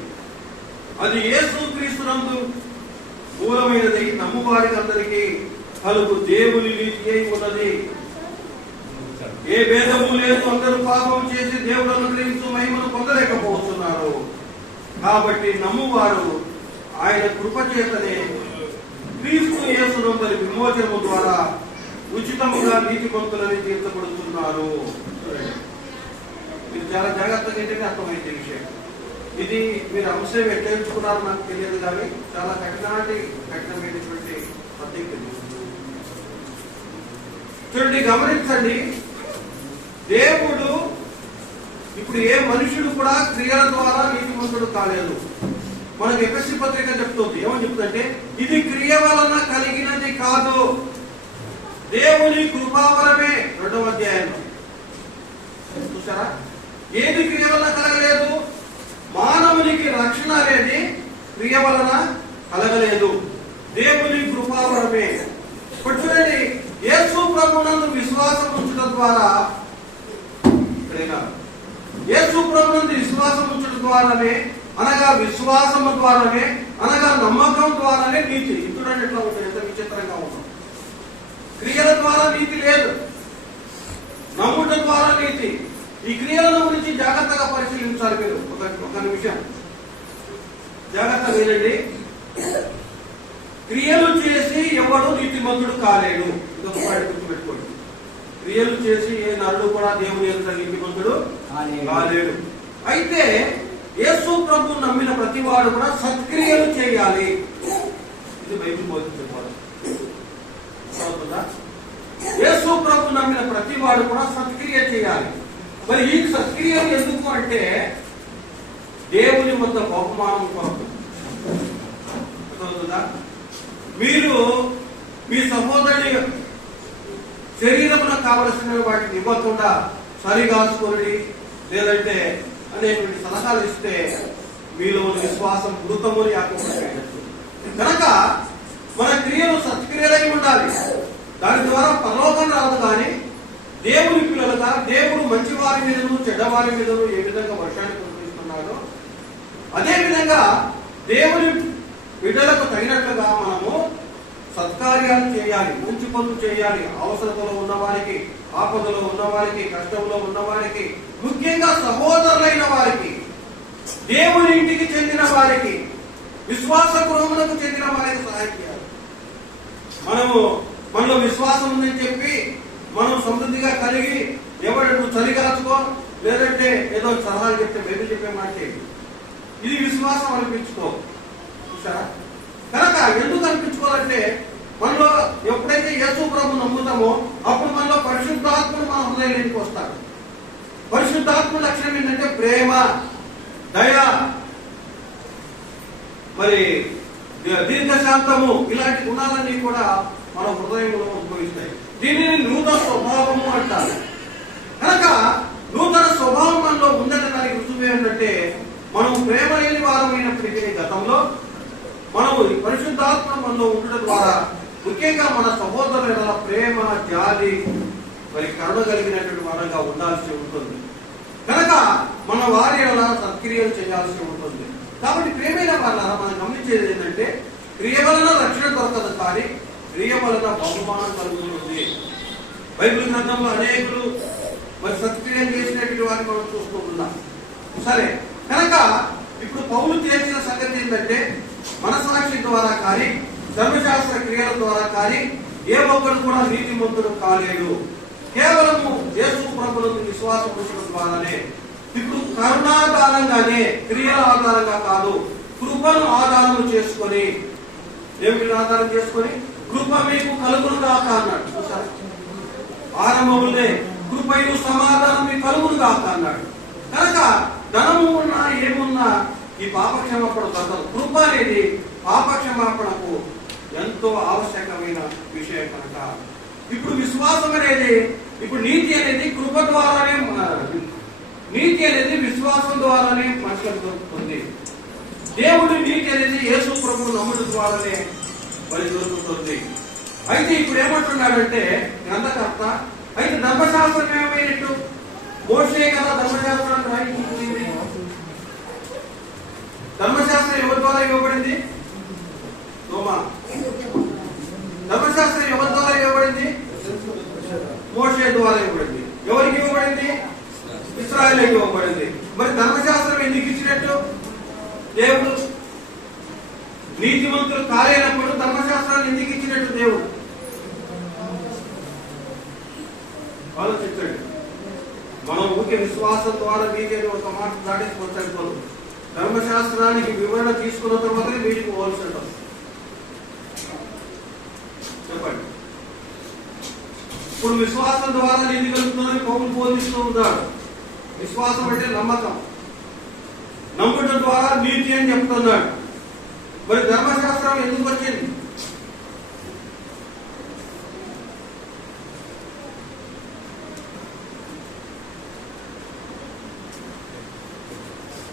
అది యేసుక్రీస్తునందు మూలమైనది, నమ్మువారికి అందరికీ కలుగు దేవుని నీతి అయి ఉన్నది. ఏ భేదము లేదు, అందరూ పాపం చేసి దేవుడు అనుగ్రహించు మహిమను పొందలేకపోతున్నారు. కాబట్టి నమ్మువారు ఆయన కృపచేతనే క్రీస్తు యేసునందరి విమోచనము ద్వారా ఉచితముగా నీతిమంతులని తీర్చబడుతున్నారు. మీరు చాలా జాగ్రత్తగా ఏంటంటే అర్థమైంది విషయం. ఇది మీరు అంశం ఎట్లా నాకు తెలియదు, కానీ చాలా కఠినమైనటువంటి పద్ధతి. చూడండి, గమనించండి, దేవుడు ఇప్పుడు ఏ మనుషుడు కూడా క్రియల ద్వారా నీతిమంతుడు కాలేదు. మనకు ఎఫెసీ పత్రిక చెప్తుంది, ఏమని చెప్తుందంటే ఇది క్రియ వలన కలిగినది కాదు, దేవుని కృపావరమే. 2వ అధ్యాయంలో చూసారా, ఏది క్రియ వలన కలగలేదు? మానవునికి రక్షణ అనేది క్రియ వలన కలగలేదు, దేవుని కృపావరమే. చూడండి, యేసు ప్రభువునందు విశ్వాసం ఉంచడం ద్వారా, యేసు ప్రభువునందు విశ్వాసం ఉంచడం ద్వారానే, అనగా విశ్వాసము ద్వారానే, అనగా నమ్మకం ద్వారానే నీతి. చూడండి ఎట్లా ఉంటుంది, ఎంత విచిత్రంగా ఉంటుంది. క్రియల ద్వారా నీతి లేదు, నమ్ముట ద్వారా నీతి. ఈ క్రియలను గురించి జాగ్రత్తగా పరిశీలించాలి మీరు. ఒక నిమిషం జాగ్రత్తగా వినండి. క్రియలు చేసి ఎవడు నీతిమంతుడు కాలేడు. ఇదొక పాయింట్ గుర్తుపెట్టుకోండి. క్రియలు చేసి ఏ నరుడు కూడా దేవుని యొక్క నీతిమంతుడు కాలేడు. అయితే యేసు ప్రభు నమ్మిన ప్రతి వాడు కూడా సత్క్రియలు చేయాలి. ఇది బైబిల్ బోధించే వాడు. యేసు ప్రభు నమ్మిన ప్రతి వాడు కూడా సత్క్రియ చేయాలి. మరి ఈ సత్క్రియలు ఎందుకు అంటే దేవుని వద్ద బహుమానం కొరకు. మీరు మీ సహోదరుని శరీరమున కావలసిన వాటిని ఇవ్వకుండా సరిగాసుకొని లేదంటే అనేటువంటి సలహాలు ఇస్తే మీలో విశ్వాసం మృతమని ఆకోపడేటట్టు. కనుక మన క్రియలు సత్క్రియలై ఉండాలి. దాని ద్వారా పరలోకం రాదు. కానీ దేవుని పిల్లలుగా దేవుడు మంచి వారి మీదను చెడ్డవారి మీదను ఏ విధంగా వర్షాన్ని కురిపిస్తున్నాడో అదే విధంగా దేవుని బిడ్డలకు తగినట్లుగా మనము సత్కార్యాలు చేయాలి, మంచి పనులు చేయాలి. అవసరతలో ఉన్నవారికి, ఆపదలో ఉన్నవారికి, కష్టంలో ఉన్నవారికి, ముఖ్యంగా సహోదరులైన వారికి, దేవుని ఇంటికి చెందిన వారికి, విశ్వాస గృహములకు చెందిన వారికి సహాయం చేయాలి. మనలో విశ్వాసం ఉందని చెప్పి మనం సమృద్ధిగా కలిగి ఎవరు నువ్వు చలిగాచుకో, లేదంటే ఏదో సలహాలు చెప్తే బైబిల్ చెప్పే మాట ఇది విశ్వాసం అనిపించుకో. చూసారా? కనుక ఎందుకు అనిపించుకోవాలంటే మనలో ఎప్పుడైతే యేసు ప్రభు నమ్ముతామో అప్పుడు మనలో పరిశుద్ధాత్ముడు మన హృదయంలోకి వస్తాడు. పరిశుద్ధాత్మ లక్షణం ఏంటంటే ప్రేమ, దయ, మరి దీర్ఘశాంతము, ఇలాంటి గుణాలన్నీ కూడా మన హృదయంలో ఉద్భవిస్తాయి. దీనిని నూతన స్వభావము అంటారు. కనుక నూతన స్వభావం మనలో ఉందన్న దానికి రుజువు ఏంటంటే మనం ప్రేమ లేని వారమైనప్పటికీ గతంలో మనం పరిశుద్ధాత్మ మనలో ఉండడం ద్వారా ముఖ్యంగా మన సహోదరుల ప్రేమ, జాలి, మరి కరుణ కలిగినటువంటి వారంగా ఉండాల్సి ఉంటుంది. కనుక మన వారి ఎలా సత్క్రియలు చేయాల్సి ఉంటుంది. కాబట్టి ప్రేమైన వాళ్ళ మనం గమనించేది ఏంటంటే క్రియ వలన రక్షణ దొరకదు, కానీ క్రియ వలన బహుమానం కలుగుతుంది. బైబిల్ గ్రంథంలో అనేకులు మరి సత్క్రియలు చేసినటువంటి వారిని మనం చూస్తూ ఉన్నాం. సరే, కనుక ఇప్పుడు పౌలు చేసిన సంగతి ఏంటంటే మనసాక్షి ద్వారా కానీ ధర్మశాస్త్ర క్రియల ద్వారా కానీ ఏ ఒక్కరు కూడా నీతిమంతుడు కాలేడు. కేవలము యేసు ప్రభువును విశ్వాసం ఉంచడం ద్వారానే. ఇప్పుడు కరుణాధారంగానే, క్రియల ఆధారంగా కాదు, కృపను ఆధారం చేసుకొని, దేవుడిని ఆధారం చేసుకొని కృప మీకు కలుగును కాక అన్నాడు. చూసారా? ఆరంభములే కృపయు సమాధానం మీకు కలుగును కాక అన్నాడు. కనుక ధనము ఉన్నా ఏమున్నా ఈ పాపక్షమాపణ దొరకదు. కృప అనేది పాపక్షమాపణకు ఎంతో ఆవశ్యకమైన విషయం. కనుక ఇప్పుడు విశ్వాసం అనేది, ఇప్పుడు నీతి అనేది కృప ద్వారానే, నీతి అనేది విశ్వాసం ద్వారానే మనుషులకు దొరుకుతుంది. దేవుడి నీతి అనేది యేసు ప్రభువు నమ్ముడు ద్వారానే మరి దొరుకుతుంది. అయితే ఇప్పుడు ఏమంటున్నాడంటే గ్రంథకర్త, అయితే ధర్మశాస్త్రం ఏమైనట్టు? మోషే కదా ధర్మశాస్త్రాన్ని రాయించింది. ధర్మశాస్త్రం ఎవరి ద్వారా ఇవ్వబడింది? ధర్మశాస్త్రం ఎవరి ద్వారా ఇవ్వబడింది? మోషే ద్వారా ఇవ్వబడింది. ఎవరికి ఇవ్వబడింది? ఇశ్రాయేలుకి ఇవ్వబడింది. మరి ధర్మశాస్త్రం ఎందుకు ఇచ్చినట్టు? దేవుడు నీతిమంతులు కాలేనప్పుడు ధర్మశాస్త్రాన్ని ఎందుకు ఇచ్చినట్టు దేవుడు? ఆలోచించండి. మనం ఊరికే విశ్వాసం ద్వారా మీకేది ఒక మాట దాటించుకోవచ్చు. ధర్మశాస్త్రానికి వివరణ తీసుకున్న తర్వాతనే వీటికి పోవాల్సి ఉంటుంది. చెప్పండి. ఇప్పుడు విశ్వాసం ద్వారా నీతి కలుగుతుందని పౌలు బోధిస్తూ ఉన్నాడు. విశ్వాసం అంటే నమ్మకం, నమ్మటం ద్వారా నీతి అని చెప్తున్నాడు. మరి ధర్మశాస్త్రం ఎందుకు వచ్చింది?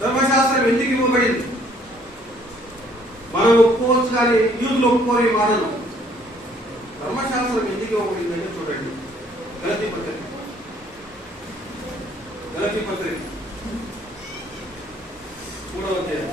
ధర్మశాస్త్రం ఎందుకు ఇవ్వబడింది? మనం ఒప్పుకోవచ్చు, కానీ యూదులు ఒప్పుకోని మాటలు. ధర్మశాస్త్రం ఎందుకు ఇవ్వబడింది అంటే చూడండి, గలతీ పత్రిక 3వ అధ్యాయం.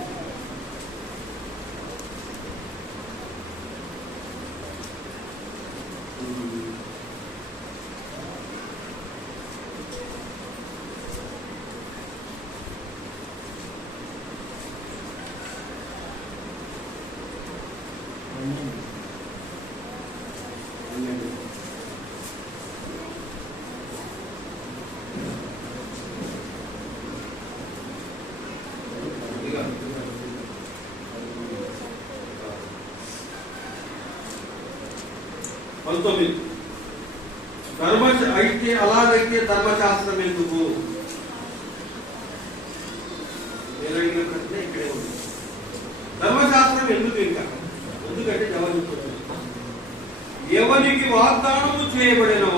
అయితే అలాగైతే ధర్మశాస్త్రం ఎందుకు? ఇక్కడే ఉంది. ధర్మశాస్త్రం ఎందుకు? ఇంకా ఎందుకంటే జవాబు ఎవరికి వాగ్దానము చేయబడినో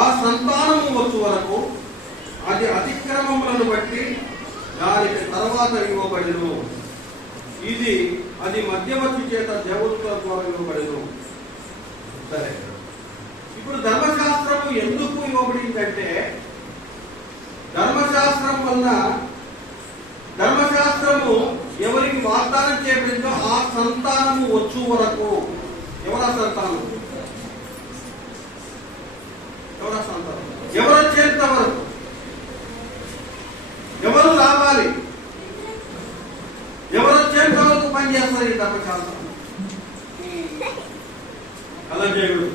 ఆ సంతానము వచ్చు వరకు అది అతిక్రమములను బట్టి దానికి తర్వాత ఇవ్వబడిను. అది మధ్యవర్తి చేత దేవుడుల ద్వారా ఇవ్వబడిను. సరే, ఇప్పుడు ధర్మశాస్త్రము ఎందుకు ఇవ్వబడిందంటే ధర్మశాస్త్రం వల్ల, ధర్మశాస్త్రము ఎవరికి వాగ్దానం చేయబడిందో ఆ సంతానము వచ్చు వరకు, ఎవరు వచ్చేంత వరకు, ఎవరు రావాలి, ఎవరు వచ్చేంత వరకు పనిచేస్తారు ఈ ధర్మశాస్త్రం. అలా దేవుడు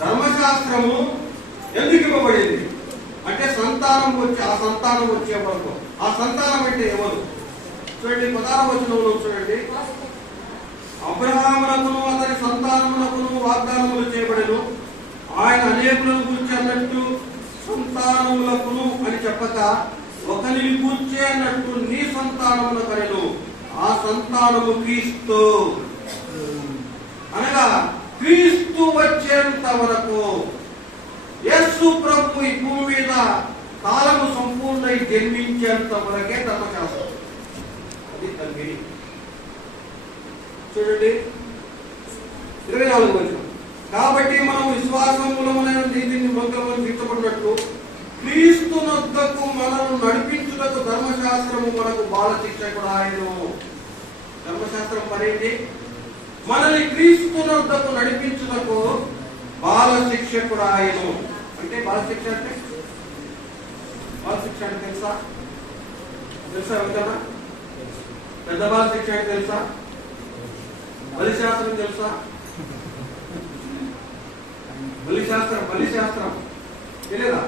ధర్మశాస్త్రము ఎందుకు ఇవ్వబడింది అంటే సంతానం వచ్చి ఆ సంతానం వచ్చే వరకు. ఆ సంతానం అంటే ఎవరు చూడండి, 16వ వచనంలో చూడండి. అబ్రహామునకును అతని సంతానమునకును వాగ్దానములు చేయబడెను. ఆయన అనేకులను గూర్చి అన్నట్టు సంతానములకును అని చెప్పక ఒకరిని గూర్చి అన్నట్టు నీ సంతానముల కరెను. ఆ సంతానము క్రీస్తు అనగా క్రీస్తు వచ్చేంత వరకు యేసు ప్రభు ఈ భూమి మీద కాలము సంపూర్ణై జన్మించేంత వరకే ధర్మశాస్త్రం. అది తగ్గి చూడండి 24వ వచనం. కాబట్టి మనం విశ్వాసం మూలమైన నీతిని మంత్రములను తీర్చబడినట్లు క్రీస్తునొద్దకు మనను నడిపించుటకు ధర్మశాస్త్రము మనకు బాల శిక్షకుడు ఆయను. ధర్మశాస్త్రం పనేంటి? మనల్ని క్రీస్తునొద్దకు నడిపించుటకు బాల శిక్షకుడు ఆయను. అంటే బాల శిక్ష అంటే తెలుసా? ఎవరికన్నా పెద్ద బాల శిక్ష అంటే తెలుసా? బలిశాస్త్రం తెలుసా? బలిశాస్త్రం తెలియదా?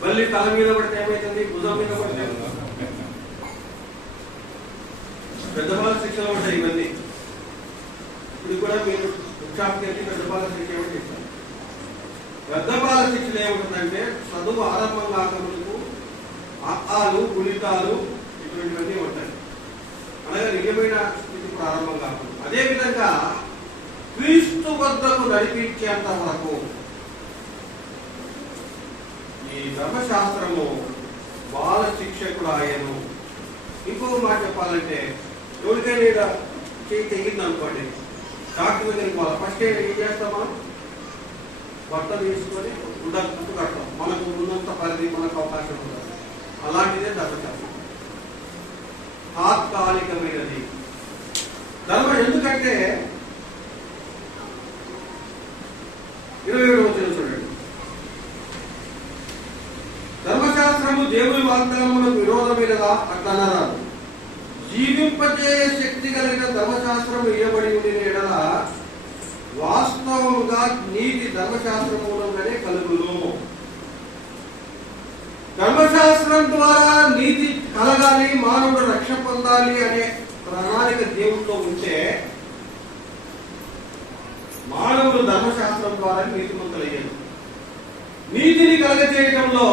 బల్లి తల మీద పడితే ఏమైతుంది? భుజం మీద పడితే పెద్ద బాల శిక్షలు ఉంటాయి ఇవన్నీ. ఇప్పుడు కూడా మీరు వృక్షానికి వెళ్ళి పెద్ద బాల శిక్ష ఏమని చెప్తారు. పెద్ద బాల శిక్షలు ఏముంటుందంటే చదువు ఆరంభం కాకముందుకు అక్కాలు గుళితాలు ఇటువంటివన్నీ ఉంటాయి. అనగా నిజమైన స్థితి ప్రారంభం కాకుండా. అదేవిధంగా క్రీస్తు వద్దకు నడిపించేంత వరకు ఈ ధర్మశాస్త్రము బాల శిక్షకుడు ఆయను. ఇంకో మాట చెప్పాలంటే ఎవరికైనా చేయి తెగింది అనుకోండి, డాక్టర్ దగ్గరికి పోవాలి. ఫస్ట్ ఏం చేస్తాం? మనం బట్ట తీసుకొని గుట్టు కడతాం. మనకు ఉన్నంత పరిధి, మనకు అవకాశం ఉంటుంది. అలాంటిదే ధర్మశాస్త్రం, తాత్కాలికమైనది ధర్మం. ఎందుకంటే 27వ వచనం చూడండి. ధర్మశాస్త్రము దేవుని వాగ్దానములకు విరోధమైనదా? అట్లా అనరాదు. జీవింపజేయ శక్తి కలిగిన ధర్మశాస్త్రం ఇవ్వబడి ఉండిన ఎడల వాస్తవముగా నీతి ధర్మశాస్త్రం మూలంగానే కలుగును. ధర్మశాస్త్రం ద్వారా నీతి కలగాలి, మానవుడు రక్షణ పొందాలి అనే ప్రణాళిక దేవుడితో ఉంటే మానవుడు ధర్మశాస్త్రం ద్వారా నీతిమంతులయ్యాడు. నీతిని కలగజేయడంలో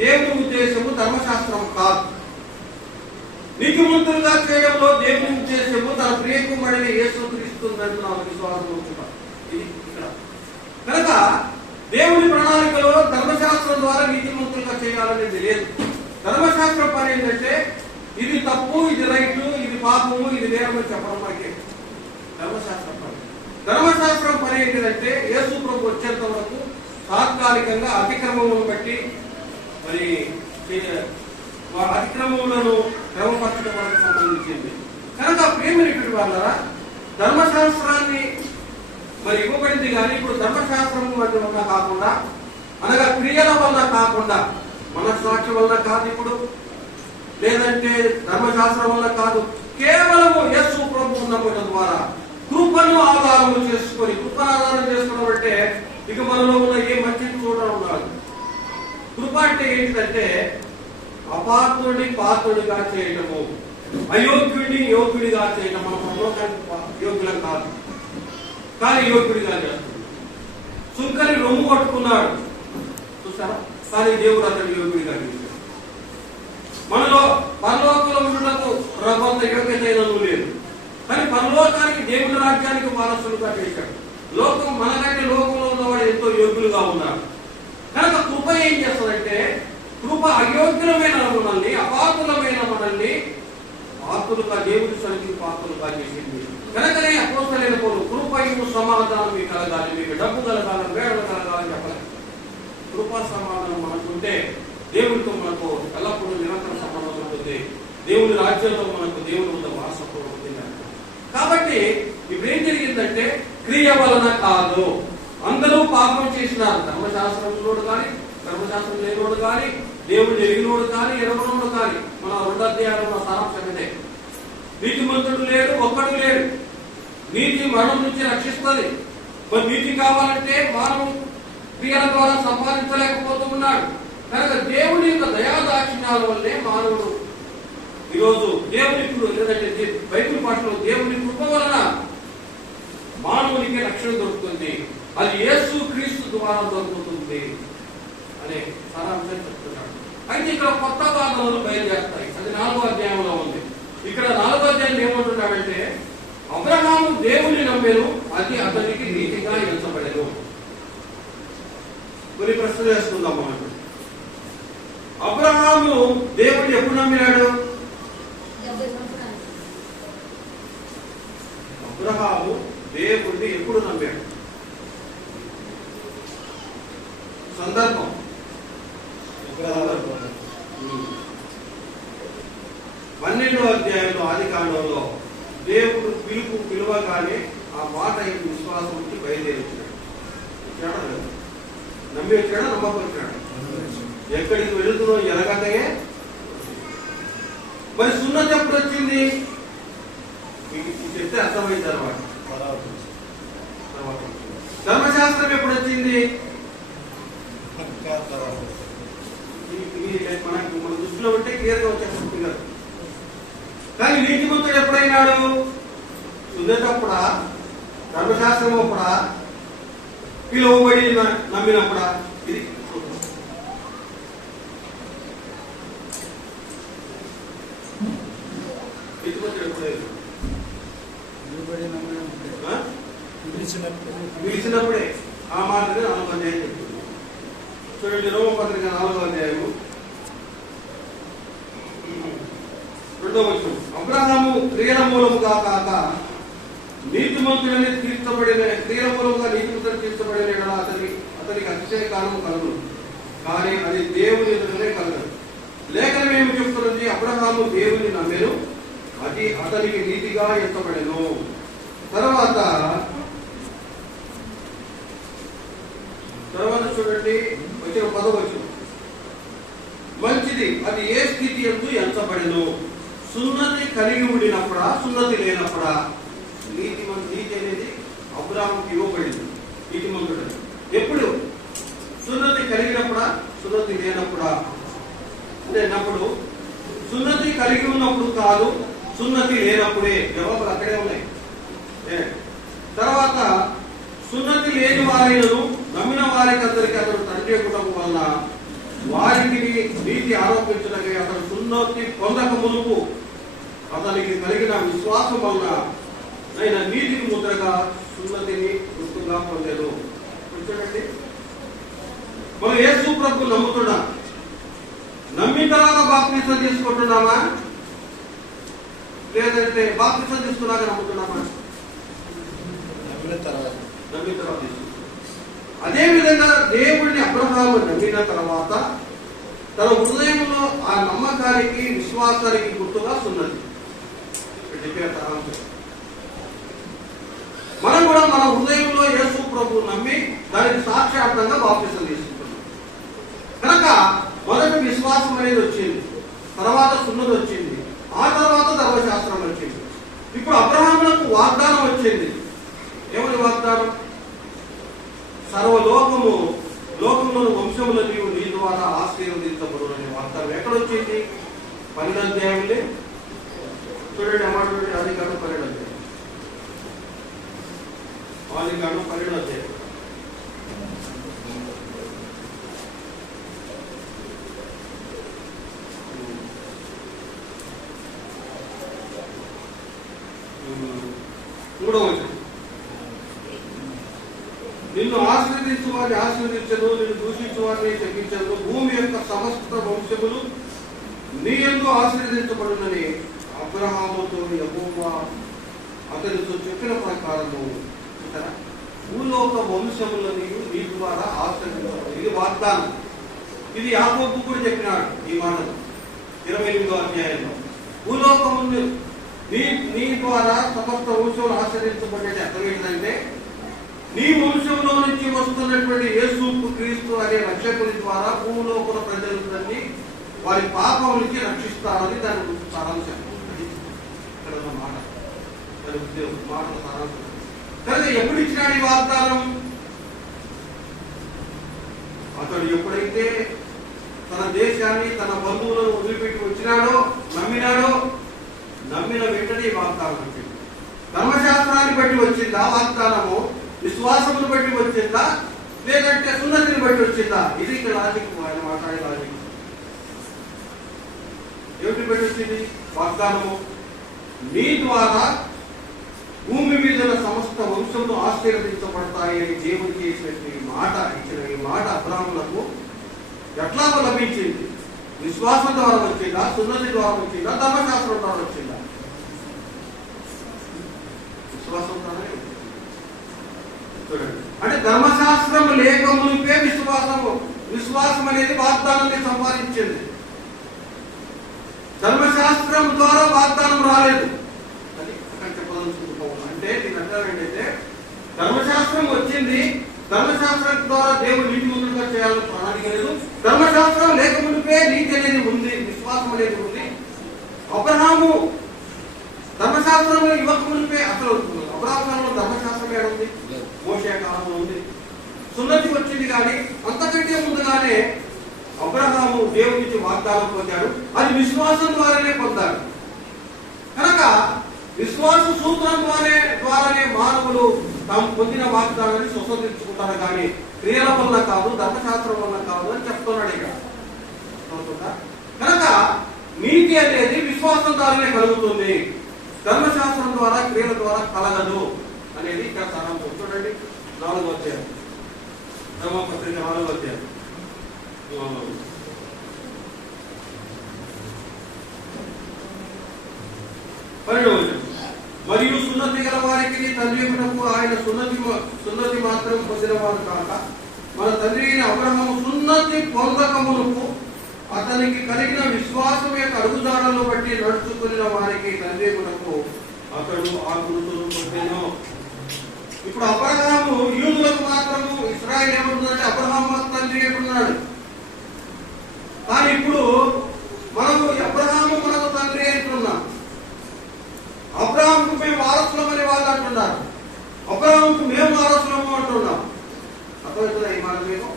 దేవుని ఉద్దేశము ధర్మశాస్త్రం కాదు. నీతిమంతులుగా చేయడంలో దేవుని ఉద్దేశము తన ప్రియకుమారుడైన యేసుక్రీస్తుని నాకు విశ్వాసం ఉంచుతాం. ఇది ఇక్కడ కనుక దేవుని ప్రణాళికలో ధర్మశాస్త్రం ద్వారా నీతిమంతులుగా చేయాలనేది లేదు. ధర్మశాస్త్రం పని ఏంటంటే ఇది తప్పు, ఇది రైట్, ఇది పాపము, ఇది నేరమని చెప్పడం మనకే ధర్మశాస్త్రం పని. ధర్మశాస్త్రం పని ఏంటిదంటే యేసు ప్రభు వచ్చేంత వరకు తాత్కాలికంగా అతిక్రమములను బట్టి మరి అతిక్రమములను క్రమపరచడం వరకు సంబంధించింది. కనుక ప్రేమనేటువంటి వాళ్ళరా ధర్మశాస్త్రాన్ని మరి ఇవ్వబడింది. కానీ ఇప్పుడు ధర్మశాస్త్రం వల్ల కాకుండా, అనగా క్రియల వల్ల కాకుండా, మనస్సాక్షి వల్ల కాదు, ఇప్పుడు లేదంటే ధర్మశాస్త్రం వల్ల కాదు, కేవలము యేసు ప్రభు నమ్మకం ద్వారా కృపను ఆధారం చేసుకొని, కృపను ఆధారం చేసుకోవడం అంటే ఇక మనలో ఉన్న ఏ మంచిని చూడడం కాదు. కృప అంటే ఏంటిదంటే అపాత్రుడిని పాత్రుడిగా చేయటము, అయోగ్యుడిని యోగ్యుడిగా చేయటం. మన పరలోకానికి యోగ్యులం కాదు, కానీ యోగ్యుడిగా చేస్తుంది. సుంకని రొమ్ము కొట్టుకున్నాడు చూసారా, కానీ దేవుడు అతని యోగ్యుడిగా చేశాడు. మనలో పరలోకంలో ఉండటకు కొంత యోగ్యత లేదు, కానీ పరలోకానికి దేవుడి రాజ్యానికి వారసులుగా చేశాడు. లోకం మనకంటే లోకంలో ఉన్నవాడు ఎంతో యోగ్యులుగా ఉన్నారు. కనుక కృప ఏం చేస్తుందంటే కృప అయోగ్యులమైన మనల్ని, అపాత్రులమైన మనల్ని పాత్రులుగా, దేవుడి సన్నిధికి పాత్రులుగా చేసింది. కనుకనే అపోస్తలుడైన పౌలు కృపయు సమాధానం మీకు కలగాలి, మీకు డబ్బు కలగాలి, వేడలు కలగాలని చెప్పలేదు. కృపా సమాధానం మనకుంటే దేవుడితో మనకు ఎల్లప్పుడూ నిరంతర సంబంధం ఉంటుంది. దేవుడి రాజ్యంలో మనకు దేవుడి వద్ద వారసత్వం ఉంటుంది. కాబట్టి ఇప్పుడు ఏం జరిగిందంటే క్రియ వలన కాదు, అందరూ పాపం చేసినారు. ధర్మశాస్త్రంలోడు కానీ, ధర్మశాస్త్రం లేనివాడు కానీ, దేవుడు ఎరిగినోడు కానీ, ఎరగనోడు కానీ. మన 2 అధ్యాయంలో సారాంశం ఇదే. నీతిమంతుడు లేడు, ఒక్కడు లేడు. నీతి మరణం నుంచి రక్షిస్తుంది. మరి నీతి కావాలంటే మానవ క్రియల ద్వారా సంపాదించలేకపోతూ ఉన్నాడు. కనుక దేవుని యొక్క దయాదాక్షిణ్యాల వల్లే మానవుడు ఈరోజు దేవుని లేదంటే బైబిల్ భాషలో దేవుని కృప వలన మానవునికి రక్షణ దొరుకుతుంది. అది యేసు క్రీస్తు ద్వారా దొరుకుతుంది అనే సారాంశం చెప్తున్నాడు. అయితే ఇక్కడ కొత్త వాదనలు బయలుదేరుతాయి. అది 4వ అధ్యాయంలో ఉంది. ఇక్కడ 4వ అధ్యాయంలో ఏమంటున్నాడంటే, అబ్రహాము దేవుని నమ్మెను, అది అతనికి నీతిగా ఎంచబడెను. కొన్ని ప్రశ్నలు వేసుకుందాం మనం. అబ్రహాము దేవుడిని ఎప్పుడు నమ్మినాడు? అబ్రహాము దేవుడిని ఎప్పుడు నమ్మాడు? సందర్భం 12వ అధ్యాయంలో ఆదికాండంలో దేవుడు పిలువగానే ఆ మాట విశ్వాసం నుంచి బయలుదేరించాడు. నమ్మి వచ్చాడా, నమ్మకం వచ్చాడు? ఎక్కడికి వెళుతున్నో ఎనగతే. మరి సున్నతి ఎప్పుడు వచ్చింది? మీకు చెప్తే అర్థమైంది. తర్వాత ధర్మశాస్త్రం ఎప్పుడు వచ్చింది? మన దృష్టిలో ఉంటే క్లియర్ గా వచ్చేస్తుంది కదా. కానీ నీతిమంతుడు ఎప్పుడైనాడు? సున్నతప్పుడా, ధర్మశాస్త్రం అప్పుడా, పిలువబడి నమ్మినప్పుడా? ఇది పిలిచినప్పుడే. ఆ మాటగా 4వ అధ్యాయం చెప్తుంది. చూడండి, రోమపత్రిక 4వ అధ్యాయము 2వ వచనం. అబ్రహాము క్రియల మూలముగా కాక నీతిమంతుడని తీర్చబడిన, క్రియల మూలముగా నీతిమంతుడు తీర్చబడిన అతనికి అతిశయ కాలము కలుగును, కానీ అది దేవుని ఎదుటనే కలగదు. లేఖనం ఏమి చెప్తున్నది? అబ్రహాము దేవుని నమ్మెను, అది అతనికి నీతిగా ఎంచబడెను. తర్వాత చూడండి, వచ్చిన 10వ వచనం. మంచిది, అది ఏ స్థితి ఎందు ఎంచబడెను? సున్నతి కలిగి ఉండినప్పుడా, సున్నతి లేనప్పుడా? నీతి అనేది అబ్రహాముకి ఇవ్వబడింది, నీతిమంతుడు. ఎప్పుడు? సున్నతి కలిగినప్పుడా, సున్నతి లేనప్పుడా? లేనప్పుడు. సున్నతి కలిగి ఉన్నప్పుడు కాదు, సున్నతి లేనప్పుడే. జవాబులు అక్కడే ఉన్నాయి. తర్వాత సున్నతి లేని వారిను నమ్మిన వారికి అందరికీ అతడు తండ్రి కుటుంబం వలన వారికి నీతి ఆరోపించడానికి అతడు సున్నతి పొందక మునుపు అతనికి కలిగిన విశ్వాసం వలన ఆయన నీతికి ముద్రగా సున్నతిని గుర్తుగా పొందాడు. చూడండి, మనం యేసు ప్రభువు నమ్ముతున్నాం. నమ్మిన తర్వాత బాప్తిసం తీసుకుంటున్నామా, లేదంటే బాప్తిసం తీసుకున్నాక నమ్ముతున్నామా? నమ్మిన తర్వాత తీసుకుంటాం. అదే విధంగా దేవుడిని అబ్రహాము నమ్మిన తర్వాత తన హృదయంలో ఆ నమ్మకానికి, విశ్వాసానికి గుర్తుగా సున్నతి. మనం కూడా మన హృదయంలో యేసు ప్రభువు నమ్మి దానికి సాక్షాత్తంగా బాప్తిసం తీసుకుంటున్నాం. కనుక మొదట విశ్వాసం అనేది వచ్చింది, తర్వాత సున్నతి వచ్చింది, ఆ తర్వాత ధర్మశాస్త్రం వచ్చింది. ఇప్పుడు అబ్రహాములకు వాగ్దానం వచ్చింది. ఏమని వాగ్దానం? లోకంలో వంశముల నీవు నీ ద్వారా ఆశీర్వదించబడు అనే వాగ్దానం ఎక్కడొచ్చింది? 12వ అధ్యాయంలో చూడండి. అమాట ఆదికాండం 12వ అధ్యాయం. ఆదికాండం 12వ అధ్యాయం. మూడవ వచనం. నిన్ను ఆశీర్వదించు వారిని ఆశీర్వదించను, నిన్ను దూషించు వారిని శపించను. భూమి యొక్క సమస్త వంశములు నీ యందు ఆశీర్వదించబడునని అబ్రహాముతో యెహోవా అతనితో చెప్పిన ప్రకారము భూలోక వంశములని నీ ద్వారా ఆశీర్వదించబడు. ఇది వాగ్దానం. ఇది యాకోబు కూడా చెప్పినాడు ఈ మాటలు 28వ అధ్యాయంలో. భూలోకము నీ ద్వారా సమస్త వంశములు ఆశీర్వదించబడే అర్థం ఏంటంటే నీ వంశంలో నుంచి వస్తున్నటువంటి యేసు క్రీస్తు అనే రక్షకుని ద్వారా భూలోపల ప్రజలందరినీ వారి పాపం నుంచి రక్షిస్తారని దాని సారాంశం. ఇక్కడ ఉన్న మాట మాట సారాంశం. కనుక ఎప్పుడు ఇచ్చినాడు ఈ వాగ్దానం? అతడు ఎప్పుడైతే తన దేశాన్ని తన బంధువులను వదిలిపెట్టి వచ్చినాడో, నమ్మిన వెంటనే ఈ వాగ్దానం వచ్చింది. ధర్మశాస్త్రాన్ని బట్టి వచ్చిందా వాగ్దానము? విశ్వాసమును బట్టి వచ్చిందా, లేదంటే సున్నతిని బట్టి వచ్చిందా? ఇది ఇక్కడ లాజిక్, ఆయన మాట్లాడే లాజిక్. ఏమిటి బట్టి వచ్చింది వాగ్దానము? నీ ద్వారా భూమి మీద సమస్త వంశంలో ఆశీర్వదించబడతాయని దేవుడు చేసినటువంటి ఇచ్చిన ఈ మాట అబ్రాహ్మణులకు ఎట్లా లభించింది? విశ్వాసం ద్వారా వచ్చిందా, సున్నతి ద్వారా వచ్చిందా, ధర్మశాస్త్రం ద్వారా వచ్చిందా? విశ్వాసం ద్వారానే వచ్చింది. చూడండి, అంటే ధర్మశాస్త్రం లేక మునిపే విశ్వాసం అనేది వాగ్దానాన్ని సంపాదించింది. ధర్మశాస్త్రం ద్వారా వాగ్దానం రాలేదు. అది అక్కడ చెప్పదలుచుకుంటున్నాం. అంటే దీని అర్థం ఏంటంటే ధర్మశాస్త్రం వచ్చింది, ధర్మశాస్త్రం ద్వారా దేవుడు నీతి ముందుగా చేయాలని ప్రణాళిక లేదు. ధర్మశాస్త్రం లేక మునిపే నీతి అనేది ఉంది, విశ్వాసం అనేది ఉంది. అబ్రహాము ధర్మశాస్త్రం ఇవ్వక మునిపే, అసలు అబ్రహాములో ధర్మశాస్త్రం ఏడుంది? మోషే కాలంలో ఉంది. సున్నతి వచ్చింది, కానీ అంతకంటే ముందుగానే అబ్రహాము దేవుడి నుంచి వాగ్దానం పొందాడు. అది విశ్వాసం ద్వారానే పొందాడు. కనుక విశ్వాస సూత్రం ద్వారానే మానవులు తాము పొందిన వాగ్దానాన్ని స్వతంత్రించుకుంటారు, కానీ క్రియల వల్ల కాదు, ధర్మశాస్త్రం వల్ల కాదు అని చెప్తున్నాడు ఇక్కడ. కనుక నీతి అనేది విశ్వాసం ద్వారానే కలుగుతుంది, ధర్మశాస్త్రం ద్వారా క్రియల ద్వారా కలగదు అనేది ఇక్కడ సారాంశం. చూడండి, 4వ అధ్యాయం, ధర్మపత్రిక 4వ అధ్యాయం. మరియు సున్నతి గల వారికి తండ్రి ఆయన సున్నతి మాత్రం పొందినవాడు కాక, మన తండ్రి అయిన అబ్రహాము సున్నతి పొందకమునకు అతనికి కలిగిన విశ్వాసం యొక్క అడుగుదారులను బట్టి నడుచుకున్న వారికి తండ్రి అతడు ఆ గురుతులు పొందెను. ఇప్పుడు అబ్రహాము యూదులకు మాత్రము ఇశ్రాయేలు ఏమంటుందంటే అబ్రహాము తండ్రి అంటున్నాడు. కానీ ఇప్పుడు మనము అబ్రహాము మనకు తండ్రి అంటున్నాం. అబ్రహాముకు మేము వారసులమని వాళ్ళు అంటున్నారు, అబ్రహాముకు మేము వారసులము అంటున్నాం. అర్థమవుతుందా ఈ మాట మీకు?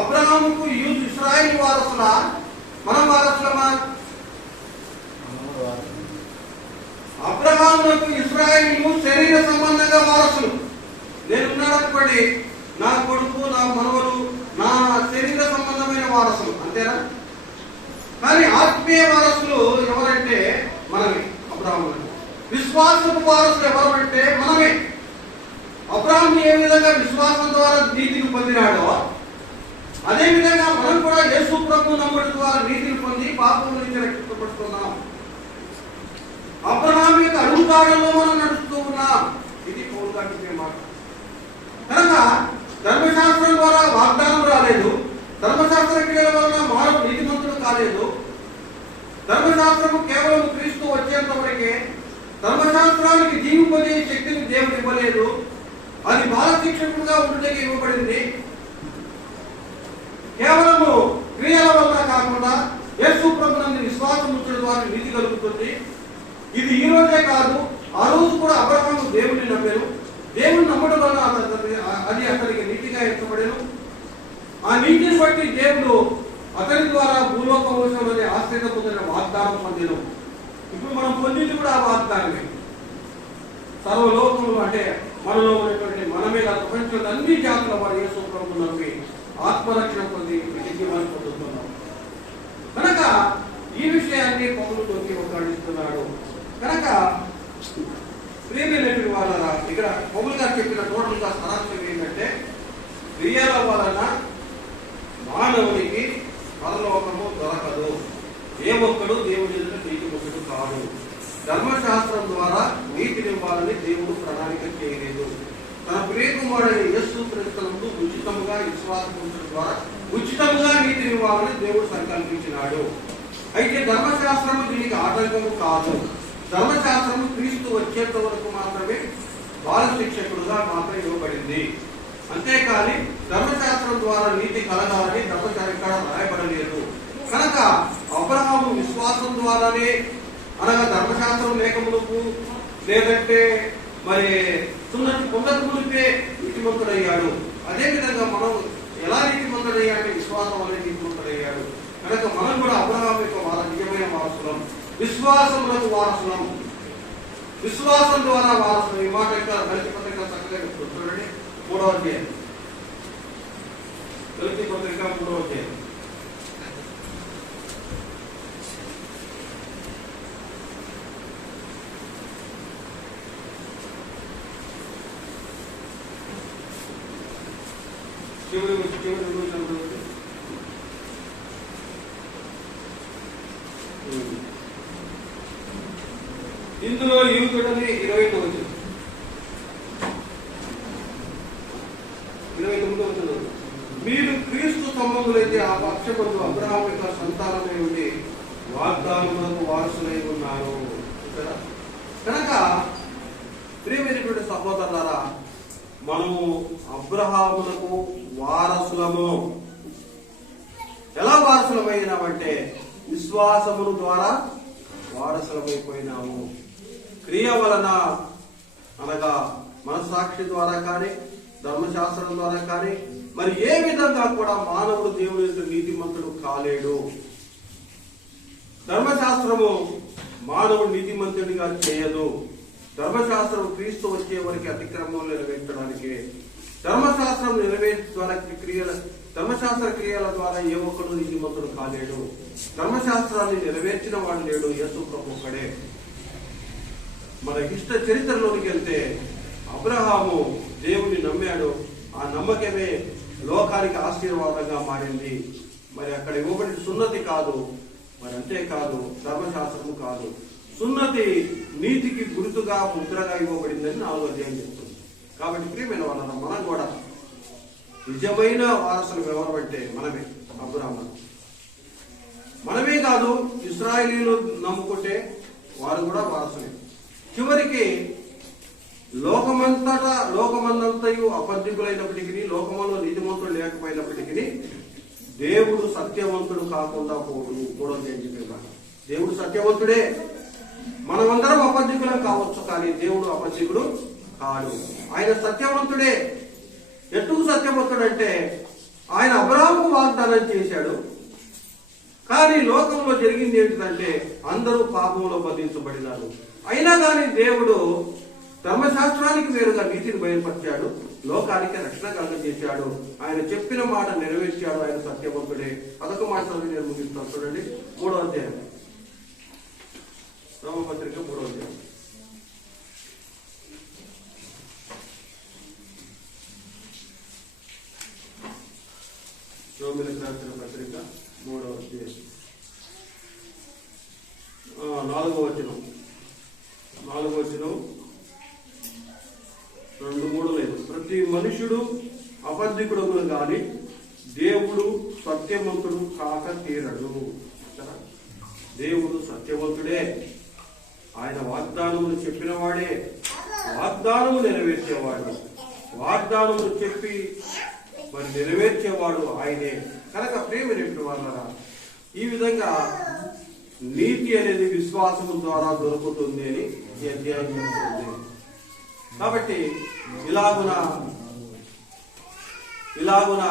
అబ్రహాముకు ఇశ్రాయేలు వారసులా, మనం వారసులమా? అబ్రహాములకు ఇశ్రాయేలు శరీర సంబంధంగా వారసులు. నేనున్నాడనుకోండి, నా కొడుకు, నా మనవలు నా శరీర సంబంధమైన వారసులు, అంతేనా? కానీ ఆత్మీయ వారసులు ఎవరంటే మనమే, అబ్రహాములకు. విశ్వాసపు వారసులు ఎవరంటే మనమే. అబ్రహాము ఏ విధంగా విశ్వాసం ద్వారా నీతిని పొందినాడో, అదే విధంగా మనం కూడా యేసు ప్రభు నమ్మడం ద్వారా నీతిని పొంది పాపం నుంచి రక్షించబడుతున్నాం. అబ్రహాము యొక్క అడుగుదారుల్లో మనం నడుస్తూ ఉన్నాం. ఇది పౌలు గారు చెప్పే మాట. కనుక ధర్మశాస్త్రం ద్వారా వాగ్దానం రాలేదు, ధర్మశాస్త్ర క్రియల వలన మానవుడు నీతిమంతుడు కాలేదు. ధర్మశాస్త్రము కేవలం క్రీస్తు వచ్చేంత వరకే. ధర్మశాస్త్రానికి జీవింపజే శక్తిని దేవుడు ఇవ్వలేదు, అది బాలశిక్షకుడుగా ఉండడానికి ఇవ్వబడింది. కేవలము క్రియల వల్ల కాకుండా యేసు ప్రభునందు విశ్వాసం ఉంచడం ద్వారా నీతి కలుగుతుంది. ఇది ఈ రోజే కాదు, ఆ రోజు కూడా అబ్రహాము దేవుడిని నమ్మారు. దేవుని నమ్మడం వల్ల అది అతనికి నీతిగా ఎంచబడేను. ఆ నీతిని బట్టి దేవుడు అతని ద్వారా భూలోక వంశంలోనే ఆశ్రయ పొందిన వాగ్దానం పొందిను. ఇప్పుడు మనం పొందింది కూడా ఆ వాగ్దానమే. సర్వలోకములు అంటే మనలో ఉన్నటువంటి మనమే ప్రపంచంలో అన్ని జాతుల వారు యేసు ప్రభువును నమ్మి ఆత్మరక్షణ పొంది విజయాన్ని పొందుతున్నాం. కనుక ఈ విషయాన్ని పౌలులోకి ఒక్కడిస్తున్నాడు. కనుక ప్రియమైనటువంటి వాళ్ళ ఇక్కడ పౌలు గారు చెప్పిన టోటల్ గా సారాంశం ఏంటంటే, క్రియల వలన మానవునికి పరలోకము దొరకదు, ఏ ఒక్కడు దేవుడి ఎదుట నీతి ఒక్కడు కాదు. ధర్మశాస్త్రం ద్వారా నీతిని ఇవ్వాలని దేవుడు ప్రణాళిక చేయలేదు. తన ప్రియకుమారుడైన యేసు క్రీస్తునందు ఉచితంగా విశ్వాసం ఉంచడం ద్వారా ఉచితంగా నీతిని ఇవ్వాలని దేవుడు సంకల్పించినాడు. అయితే ధర్మశాస్త్రము దీనికి ఆటంకము కాదు. ధర్మశాస్త్రము క్రీస్తు వచ్చేంత వరకు మాత్రమే బాల శిక్షకుడుగా మాత్రం ఇవ్వబడింది. అంతేకాని ధర్మశాస్త్రం ద్వారా నీతి కలగాలని ధర్మశాస్త్రం ఇక్కడ రాయబడలేదు. కనుక అబ్రహాము విశ్వాసం ద్వారానే, అనగా ధర్మశాస్త్రం లేకమునుపు లేదంటే మరి సున్నతి పొందకమునిపే నీతిమంతుడయ్యాడు. అదేవిధంగా మనం ఎలా నీతిమంతుడయ్యాడంటే విశ్వాసం వల్ల నీతిమంతుడయ్యాడు. కనుక మనం కూడా అబ్రహాము యొక్క నిజమైన వారసులం, విశ్వాసములకు వారసులం, విశ్వాసం ద్వారా వారసులం. ఈ మాట యొక్క గలితీ పత్రిక చక్కగా చూడండి, 3వ అధ్యాయం. గలితీ పత్రిక 3వ అధ్యాయం. ఇందులో యూదుడని 29 మీరు క్రీస్తు సంబంధులైతే ఆ పక్షమందు అబ్రహాము యొక్క సంతానమై ఉండి వాగ్దానములకు వారసులై ఉన్నారు. కనుక ప్రియమైనటువంటి సహోదరులారా, మనము అబ్రహాములకు వారసులము. ఎలా వారసులమైనామంటే విశ్వాసమును ద్వారా వారసులమైపోయినాము. క్రియ వలన అనగా మనసాక్షి ద్వారా కానీ ధర్మశాస్త్రం ద్వారా కానీ మరి ఏ విధంగా కూడా మానవుడు దేవుని యొక్క నీతిమంతుడు కాలేడు. ధర్మశాస్త్రము మానవుడు నీతిమంతుడిగా చేయదు. ధర్మశాస్త్రం క్రీస్తు వచ్చే వరకు అతిక్రమం నెరవేర్చడానికి, ధర్మశాస్త్రం ధర్మశాస్త్ర క్రియల ద్వారా ఏ ఒక్కడు నీతిమంతుడు కాలేడు. ధర్మశాస్త్రాన్ని నెరవేర్చిన వాడు లేడు, యేసు ప్రభు ఒక్కడే. మన ఇష్ట చరిత్రలోనికి వెళ్తే అబ్రహాము దేవుని నమ్మాడు. ఆ నమ్మకమే లోకానికి ఆశీర్వాదంగా మారింది. మరి అక్కడ ఇవ్వబడిన సున్నతి కాదు, మరి అంతేకాదు ధర్మశాస్త్రము కాదు. సున్నతి నీతికి గుర్తుగా ముద్రగా ఇవ్వబడిందని 4వ అధ్యాయం చెప్తుంది. కాబట్టి ప్రియమైన వాళ్ళ మనం కూడా నిజమైన వారసులు ఎవరంటే మనమే, అబ్రహాము. మనమే కాదు, ఇశ్రాయేలీయులు నమ్ముకుంటే వారు కూడా వారసులే. చివరికి లోకమందంతయు అబద్ధికులైనప్పటికీ, లోకములో నీతిమంతుడు లేకపోయినప్పటికీ దేవుడు సత్యవంతుడు కాకుండా పోడు. 3వ అధ్యాయం చెప్పేవాడు దేవుడు సత్యవంతుడే. మనమందరం అబద్ధికులం కావచ్చు, కానీ దేవుడు అబద్ధికుడు కాడు. ఆయన సత్యవంతుడే. ఎట్టుకు సత్యవంతుడు అంటే ఆయన అబ్రహాముకు వాగ్దానం చేశాడు. కానీ లోకంలో జరిగింది ఏంటిదంటే అందరూ పాపంలో బంధించబడినారు. అయినా కానీ దేవుడు ధర్మశాస్త్రానికి వేరుగా నీతిని బయలుపరిచాడు, లోకానికి రక్షణ కలుగజేశాడు. ఆయన చెప్పిన మాట నెరవేర్చాడు. ఆయన సత్యవంతుడే. అదొక మాట నేను ముగిస్తాను. చూడండి 3వ అధ్యాయం, రోమపత్రిక 3వ అధ్యాయం. రోమిలకు రాసిన పత్రిక 3వ అధ్యాయం 4వ వచనం. 4వ వచనం 2-3 లేదు. ప్రతి మనుషుడు అబద్ధికుడును గాని దేవుడు సత్యవంతుడు కాక తీరడు. దేవుడు సత్యవంతుడే. ఆయన వాగ్దానములు చెప్పిన వాడే, వాగ్దానము నెరవేర్చేవాడు. వాగ్దానములు చెప్పి మరి నెరవేర్చేవాడు ఆయనే. కనుక ప్రేమనేటువంటి వాళ్ళరా, ఈ విధంగా నీతి అనేది విశ్వాసము ద్వారా దొరుకుతుంది అని ఈ అధ్యాయం చెప్తుంది. కాబట్టి ఇలాగున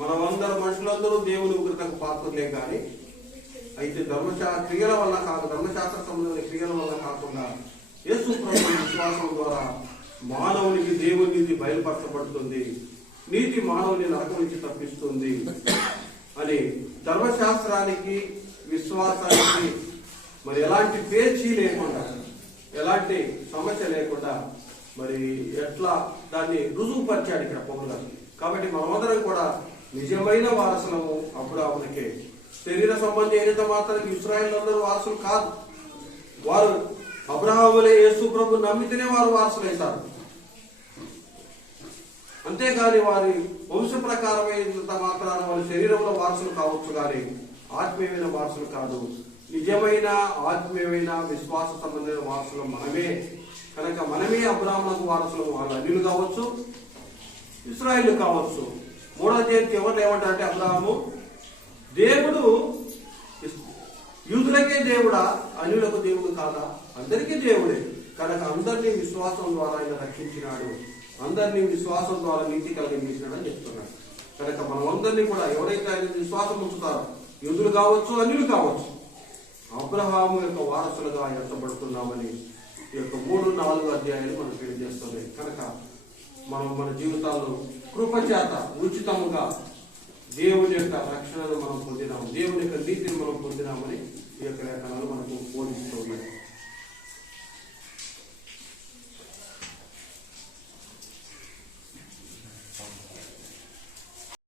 మనమందరం మనుషులందరూ దేవుని ఉగ్రతకు పాత్రలే. కానీ అయితే క్రియల వల్ల కాదు, ధర్మశాస్త్ర సంబంధమైన క్రియల వల్ల కాకుండా యేసు ప్రభువు విశ్వాసం ద్వారా మానవునికి దేవుని నీతి బయలుపరచబడుతుంది. నీతి మానవుని నరకం నుంచి తప్పిస్తుంది అని ధర్మశాస్త్రానికి విశ్వాసానికి మరి ఎలాంటి పేచీ లేకుండా, ఎలాంటి సమస్య లేకుండా మరి ఎట్లా దాన్ని రుజువుపరిచాడు ఇక్కడ పౌలు గారు. కాబట్టి మనమందరం కూడా నిజమైన వారసులము అబ్రహామునికే. శరీర సంబంధి అయినంత మాత్రం ఇశ్రాయేలు వారసులు కాదు. వారు అబ్రహాములే యేసు ప్రభు నమ్మితేనే వారు వారసులైతారు. అంతేగాని వారి వంశ ప్రకారమైనంత మాత్రాన వారి శరీరంలో వారసులు కావచ్చు, కానీ ఆత్మీయమైన వారసులు కాదు. నిజమైన ఆత్మీయమైన విశ్వాస సంబంధమైన వారసులు మనమే. కనుక మనమే అబ్రాహామునకు వారసులు, వాళ్ళు అన్యులు కావచ్చు, ఇశ్రాయేలు కావచ్చు. 3వ అధ్యాయం ఎవరు ఏమంటారంటే అబ్రాహాము దేవుడు యూదులకే దేవుడా, అన్యులకు దేవుడు కాదా? అందరికీ దేవుడే. కనుక అందరినీ విశ్వాసం ద్వారా ఆయన రక్షించినాడు, అందరినీ విశ్వాసం ద్వారా నీతి కలిగించినాడు అని చెప్తున్నాడు. కనుక మనం అందరినీ కూడా ఎవరైతే ఆయన విశ్వాసం ఉంచుతారో, యూదులు కావచ్చు, అన్యులు కావచ్చు, అబ్రహాము యొక్క వారసులుగా ఎంచబడుతున్నామని ఈ యొక్క 3, 4 అధ్యాయాలు మనం తెలియజేస్తున్నాయి. కనుక మనం మన జీవితాల్లో కృపచేత ఉచితముగా దేవుని యొక్క రక్షణను మనం పొందినాము, దేవుని యొక్క నీతిని మనం పొందినామని ఈ యొక్క లేఖనాలు మనకు బోధిస్తూ ఉన్నాయి.